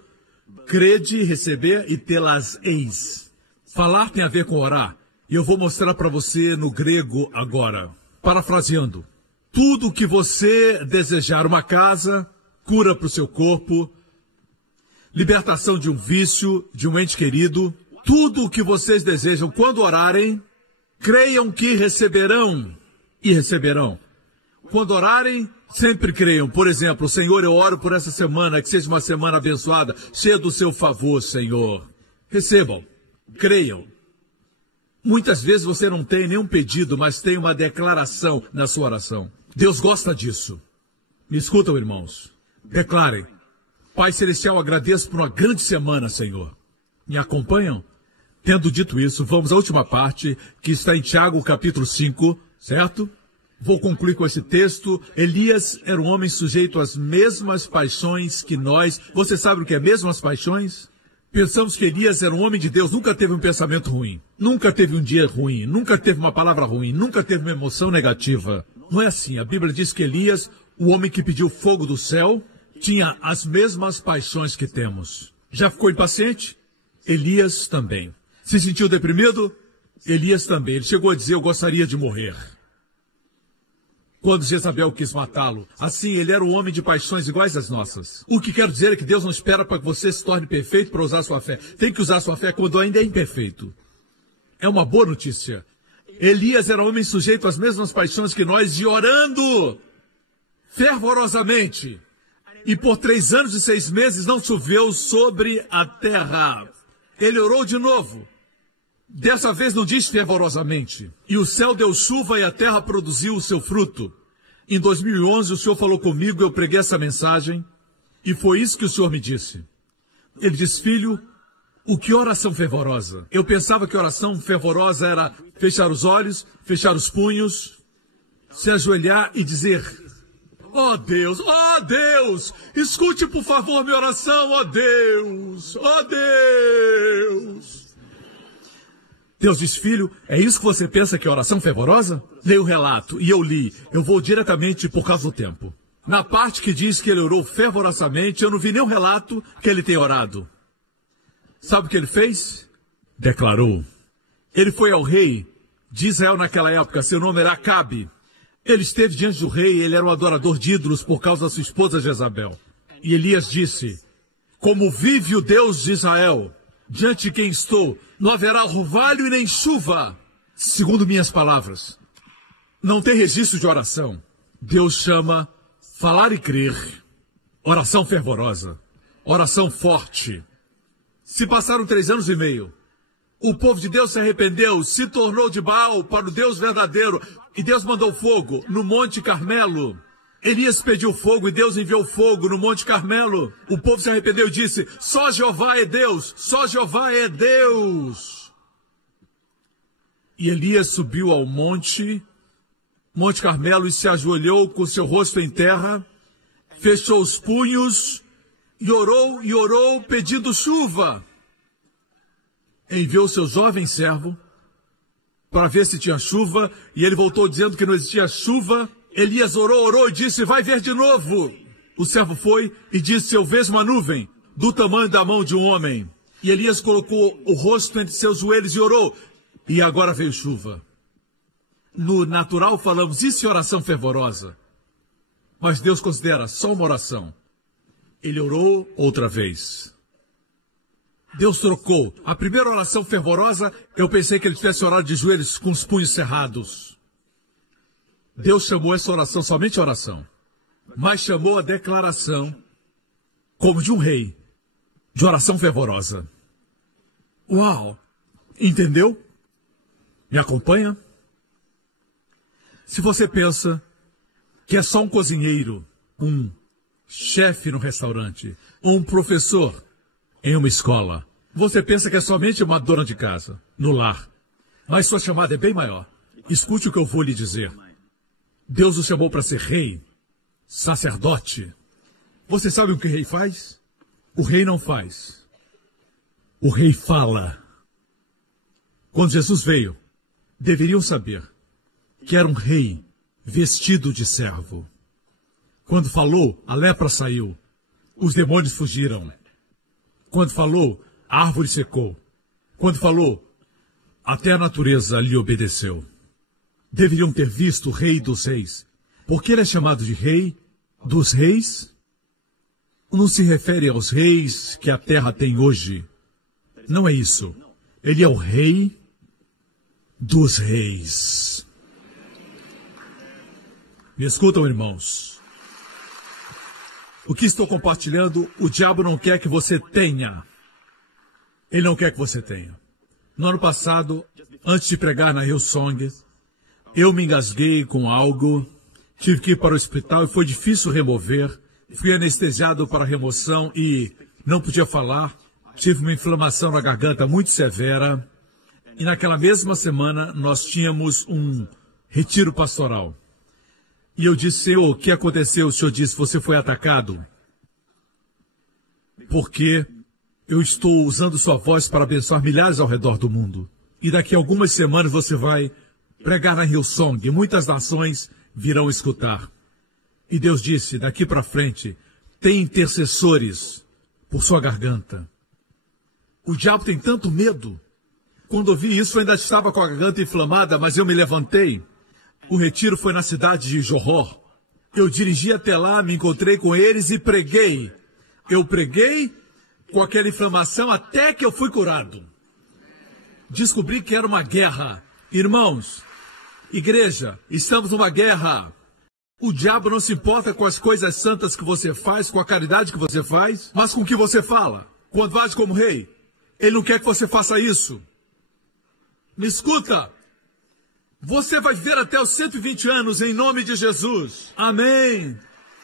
crede, receber e tê-las-eis. Falar tem a ver com orar. E eu vou mostrar para você no grego agora. Parafraseando. Tudo que você desejar, uma casa, cura para o seu corpo, libertação de um vício, de um ente querido, tudo o que vocês desejam quando orarem, creiam que receberão e receberão. Quando orarem, sempre creiam. Por exemplo: Senhor, eu oro por essa semana, que seja uma semana abençoada, cheia do seu favor, Senhor. Recebam, creiam. Muitas vezes você não tem nenhum pedido, mas tem uma declaração na sua oração. Deus gosta disso. Me escutam, irmãos. Declarem: Pai Celestial, agradeço por uma grande semana, Senhor. Me acompanham? Tendo dito isso, vamos à última parte, que está em Tiago, capítulo 5, certo? Vou concluir com esse texto. Elias era um homem sujeito às mesmas paixões que nós. Você sabe o que é mesmas paixões? Pensamos que Elias era um homem de Deus, nunca teve um pensamento ruim, nunca teve um dia ruim, nunca teve uma palavra ruim, nunca teve uma emoção negativa. Não é assim. A Bíblia diz que Elias, o homem que pediu fogo do céu, tinha as mesmas paixões que temos. Já ficou impaciente? Elias também. Se sentiu deprimido? Elias também. Ele chegou a dizer: eu gostaria de morrer. Quando Jezabel quis matá-lo, assim ele era um homem de paixões iguais às nossas. O que quero dizer é que Deus não espera para que você se torne perfeito para usar sua fé. Tem que usar sua fé quando ainda é imperfeito. É uma boa notícia. Elias era um homem sujeito às mesmas paixões que nós, e orando fervorosamente. E por 3 anos e 6 meses não choveu sobre a terra. Ele orou de novo. Dessa vez não diz fervorosamente. E o céu deu chuva e a terra produziu o seu fruto. Em 2011 o Senhor falou comigo, eu preguei essa mensagem. E foi isso que o Senhor me disse. Ele disse: filho, o que oração fervorosa? Eu pensava que oração fervorosa era fechar os olhos, fechar os punhos, se ajoelhar e dizer: ó Deus, escute por favor minha oração, ó Deus, ó Deus. Deus diz: filho, é isso que você pensa que é oração fervorosa? Leia o relato, e eu li. Eu vou diretamente por causa do tempo. Na parte que diz que ele orou fervorosamente, eu não vi nenhum relato que ele tenha orado. Sabe o que ele fez? Declarou. Ele foi ao rei de Israel naquela época, seu nome era Acabe. Ele esteve diante do rei, ele era um adorador de ídolos por causa da sua esposa Jezabel. E Elias disse: como vive o Deus de Israel, diante de quem estou, não haverá orvalho e nem chuva, segundo minhas palavras. Não tem registro de oração. Deus chama falar e crer, oração fervorosa, oração forte. Se passaram 3 anos e meio, o povo de Deus se arrependeu, se tornou de Baal para o Deus verdadeiro, e Deus mandou fogo no Monte Carmelo. Elias pediu fogo e Deus enviou fogo no Monte Carmelo. O povo se arrependeu e disse: só Jeová é Deus, só Jeová é Deus. E Elias subiu ao monte Monte Carmelo e se ajoelhou com seu rosto em terra, fechou os punhos e orou, pedindo chuva. Enviou seu jovem servo para ver se tinha chuva, e ele voltou dizendo que não existia chuva. Elias orou e disse, vai ver de novo. O servo foi e disse, eu vejo uma nuvem do tamanho da mão de um homem. E Elias colocou o rosto entre seus joelhos e orou, e agora veio chuva. No natural falamos, isso é oração fervorosa. Mas Deus considera só uma oração. Ele orou outra vez. Deus trocou. A primeira oração fervorosa, eu pensei que ele tivesse orado de joelhos com os punhos cerrados. Deus chamou essa oração somente oração. Mas chamou a declaração como de um rei, de oração fervorosa. Uau! Entendeu? Me acompanha? Se você pensa que é só um cozinheiro, um chefe no restaurante, ou um professor em uma escola, você pensa que é somente uma dona de casa, no lar. Mas sua chamada é bem maior. Escute o que eu vou lhe dizer. Deus o chamou para ser rei, sacerdote. Você sabe o que o rei faz? O rei não faz. O rei fala. Quando Jesus veio, deveriam saber que era um rei vestido de servo. Quando falou, a lepra saiu, os demônios fugiram. Quando falou, a árvore secou. Quando falou, até a natureza lhe obedeceu. Deveriam ter visto o rei dos reis. Porque ele é chamado de rei dos reis? Não se refere aos reis que a terra tem hoje. Não é isso. Ele é o rei dos reis. Me escutam, irmãos. O que estou compartilhando, o diabo não quer que você tenha. Ele não quer que você tenha. No ano passado, antes de pregar na Hillsong, eu me engasguei com algo, tive que ir para o hospital e foi difícil remover. Fui anestesiado para a remoção e não podia falar. Tive uma inflamação na garganta muito severa. E naquela mesma semana, nós tínhamos um retiro pastoral. E eu disse, Senhor, o que aconteceu? O Senhor disse, você foi atacado. Porque eu estou usando sua voz para abençoar milhares ao redor do mundo. E daqui a algumas semanas você vai pregar na Hillsong. E muitas nações virão escutar. E Deus disse, daqui para frente, tem intercessores por sua garganta. O diabo tem tanto medo. Quando eu vi isso, eu ainda estava com a garganta inflamada, mas eu me levantei. O retiro foi na cidade de Johor. Eu dirigi até lá, me encontrei com eles e preguei. Eu preguei com aquela inflamação até que eu fui curado. Descobri que era uma guerra. Irmãos, igreja, estamos numa guerra. O diabo não se importa com as coisas santas que você faz, com a caridade que você faz, mas com o que você fala. Quando age como rei, ele não quer que você faça isso. Me escuta. Você vai viver até os 120 anos em nome de Jesus. Amém.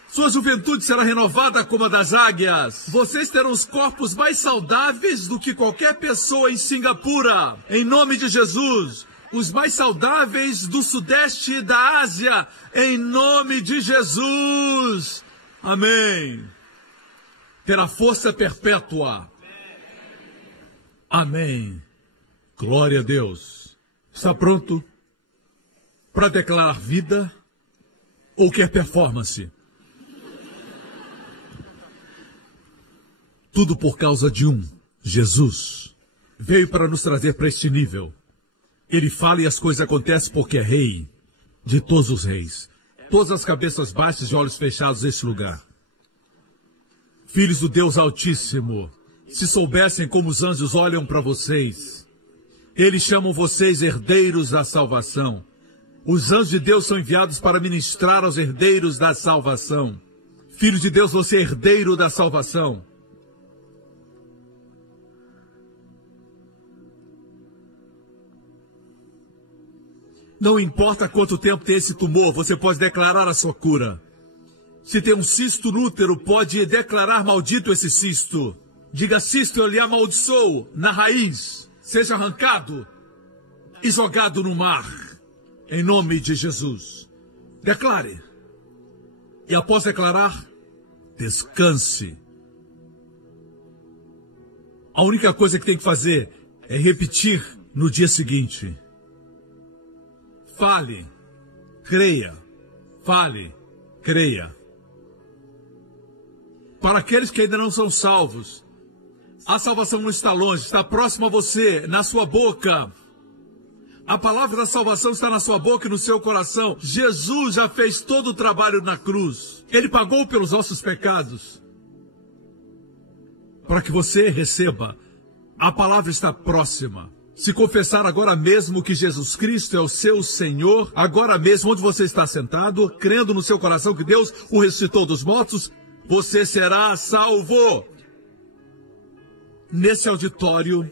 Sua juventude será renovada como a das águias. Vocês terão os corpos mais saudáveis do que qualquer pessoa em Singapura. Em nome de Jesus. Os mais saudáveis do sudeste da Ásia. Em nome de Jesus. Amém. Terá força perpétua. Amém. Glória a Deus. Está pronto para declarar vida ou quer performance? Tudo por causa de Jesus. Veio para nos trazer para este nível. Ele fala e as coisas acontecem porque é rei de todos os reis. Todas as cabeças baixas e olhos fechados neste lugar. Filhos do Deus Altíssimo, se soubessem como os anjos olham para vocês, eles chamam vocês herdeiros da salvação. Os anjos de Deus são enviados para ministrar aos herdeiros da salvação. Filho de Deus, você é herdeiro da salvação. Não importa quanto tempo tem esse tumor, você pode declarar a sua cura. Se tem um cisto no útero, pode declarar maldito esse cisto. Diga, cisto, eu lhe amaldiçoo na raiz. Seja arrancado e jogado no mar. Em nome de Jesus. Declare. E após declarar, descanse. A única coisa que tem que fazer é repetir no dia seguinte. Fale, creia. Fale, creia. Para aqueles que ainda não são salvos, a salvação não está longe, está próxima a você, na sua boca. A palavra da salvação está na sua boca e no seu coração. Jesus já fez todo o trabalho na cruz. Ele pagou pelos nossos pecados. Para que você receba, a palavra está próxima. Se confessar agora mesmo que Jesus Cristo é o seu Senhor, agora mesmo onde você está sentado, crendo no seu coração que Deus o ressuscitou dos mortos, você será salvo. Nesse auditório,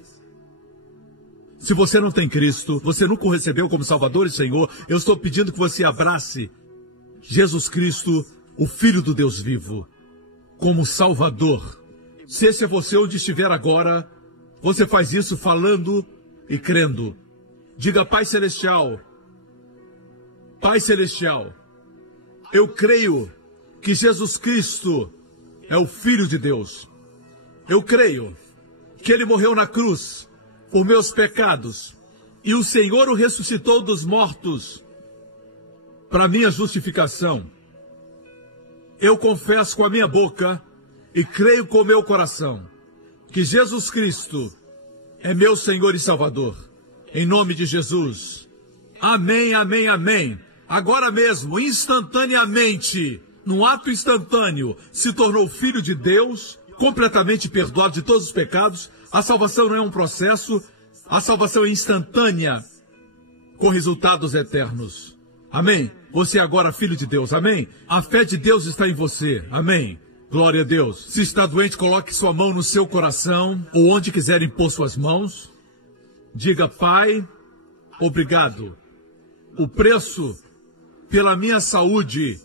se você não tem Cristo, você nunca o recebeu como Salvador e Senhor, eu estou pedindo que você abrace Jesus Cristo, o Filho do Deus vivo, como Salvador. Se esse é você onde estiver agora, você faz isso falando e crendo. Diga: Pai Celestial, Pai Celestial, eu creio que Jesus Cristo é o Filho de Deus. Eu creio que Ele morreu na cruz por meus pecados, e o Senhor o ressuscitou dos mortos para minha justificação. Eu confesso com a minha boca e creio com o meu coração que Jesus Cristo é meu Senhor e Salvador. Em nome de Jesus. Amém, amém, amém. Agora mesmo, instantaneamente, num ato instantâneo, se tornou filho de Deus, completamente perdoado de todos os pecados. A salvação não é um processo, a salvação é instantânea, com resultados eternos. Amém? Você é agora filho de Deus, amém? A fé de Deus está em você, amém? Glória a Deus. Se está doente, coloque sua mão no seu coração, ou onde quiser impor suas mãos. Diga: Pai, obrigado. O preço pela minha saúde,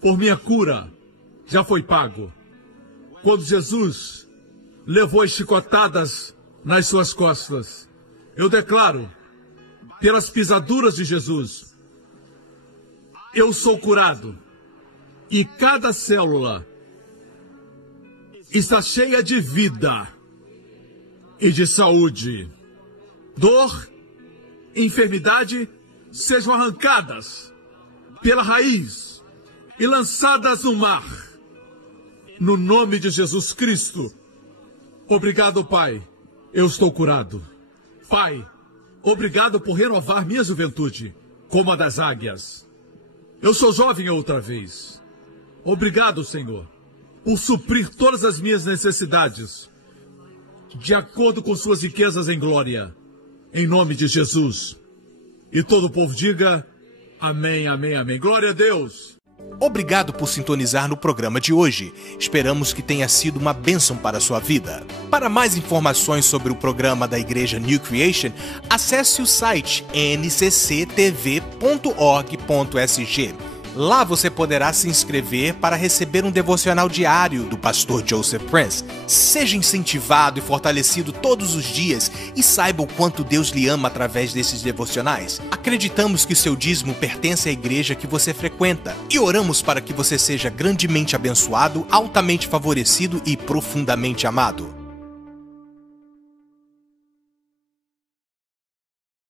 por minha cura, já foi pago. Quando Jesus levou as chicotadas nas suas costas, eu declaro, pelas pisaduras de Jesus, eu sou curado. E cada célula está cheia de vida e de saúde. Dor, enfermidade, sejam arrancadas pela raiz e lançadas no mar. No nome de Jesus Cristo. Obrigado, Pai. Eu estou curado. Pai, obrigado por renovar minha juventude, como a das águias. Eu sou jovem outra vez. Obrigado, Senhor, por suprir todas as minhas necessidades, de acordo com suas riquezas em glória, em nome de Jesus. E todo o povo diga: amém, amém, amém. Glória a Deus. Obrigado por sintonizar no programa de hoje. Esperamos que tenha sido uma bênção para a sua vida. Para mais informações sobre o programa da Igreja New Creation, acesse o site ncctv.org.sg. Lá você poderá se inscrever para receber um devocional diário do pastor Joseph Prince. Seja incentivado e fortalecido todos os dias e saiba o quanto Deus lhe ama através desses devocionais. Acreditamos que seu dízimo pertence à igreja que você frequenta e oramos para que você seja grandemente abençoado, altamente favorecido e profundamente amado.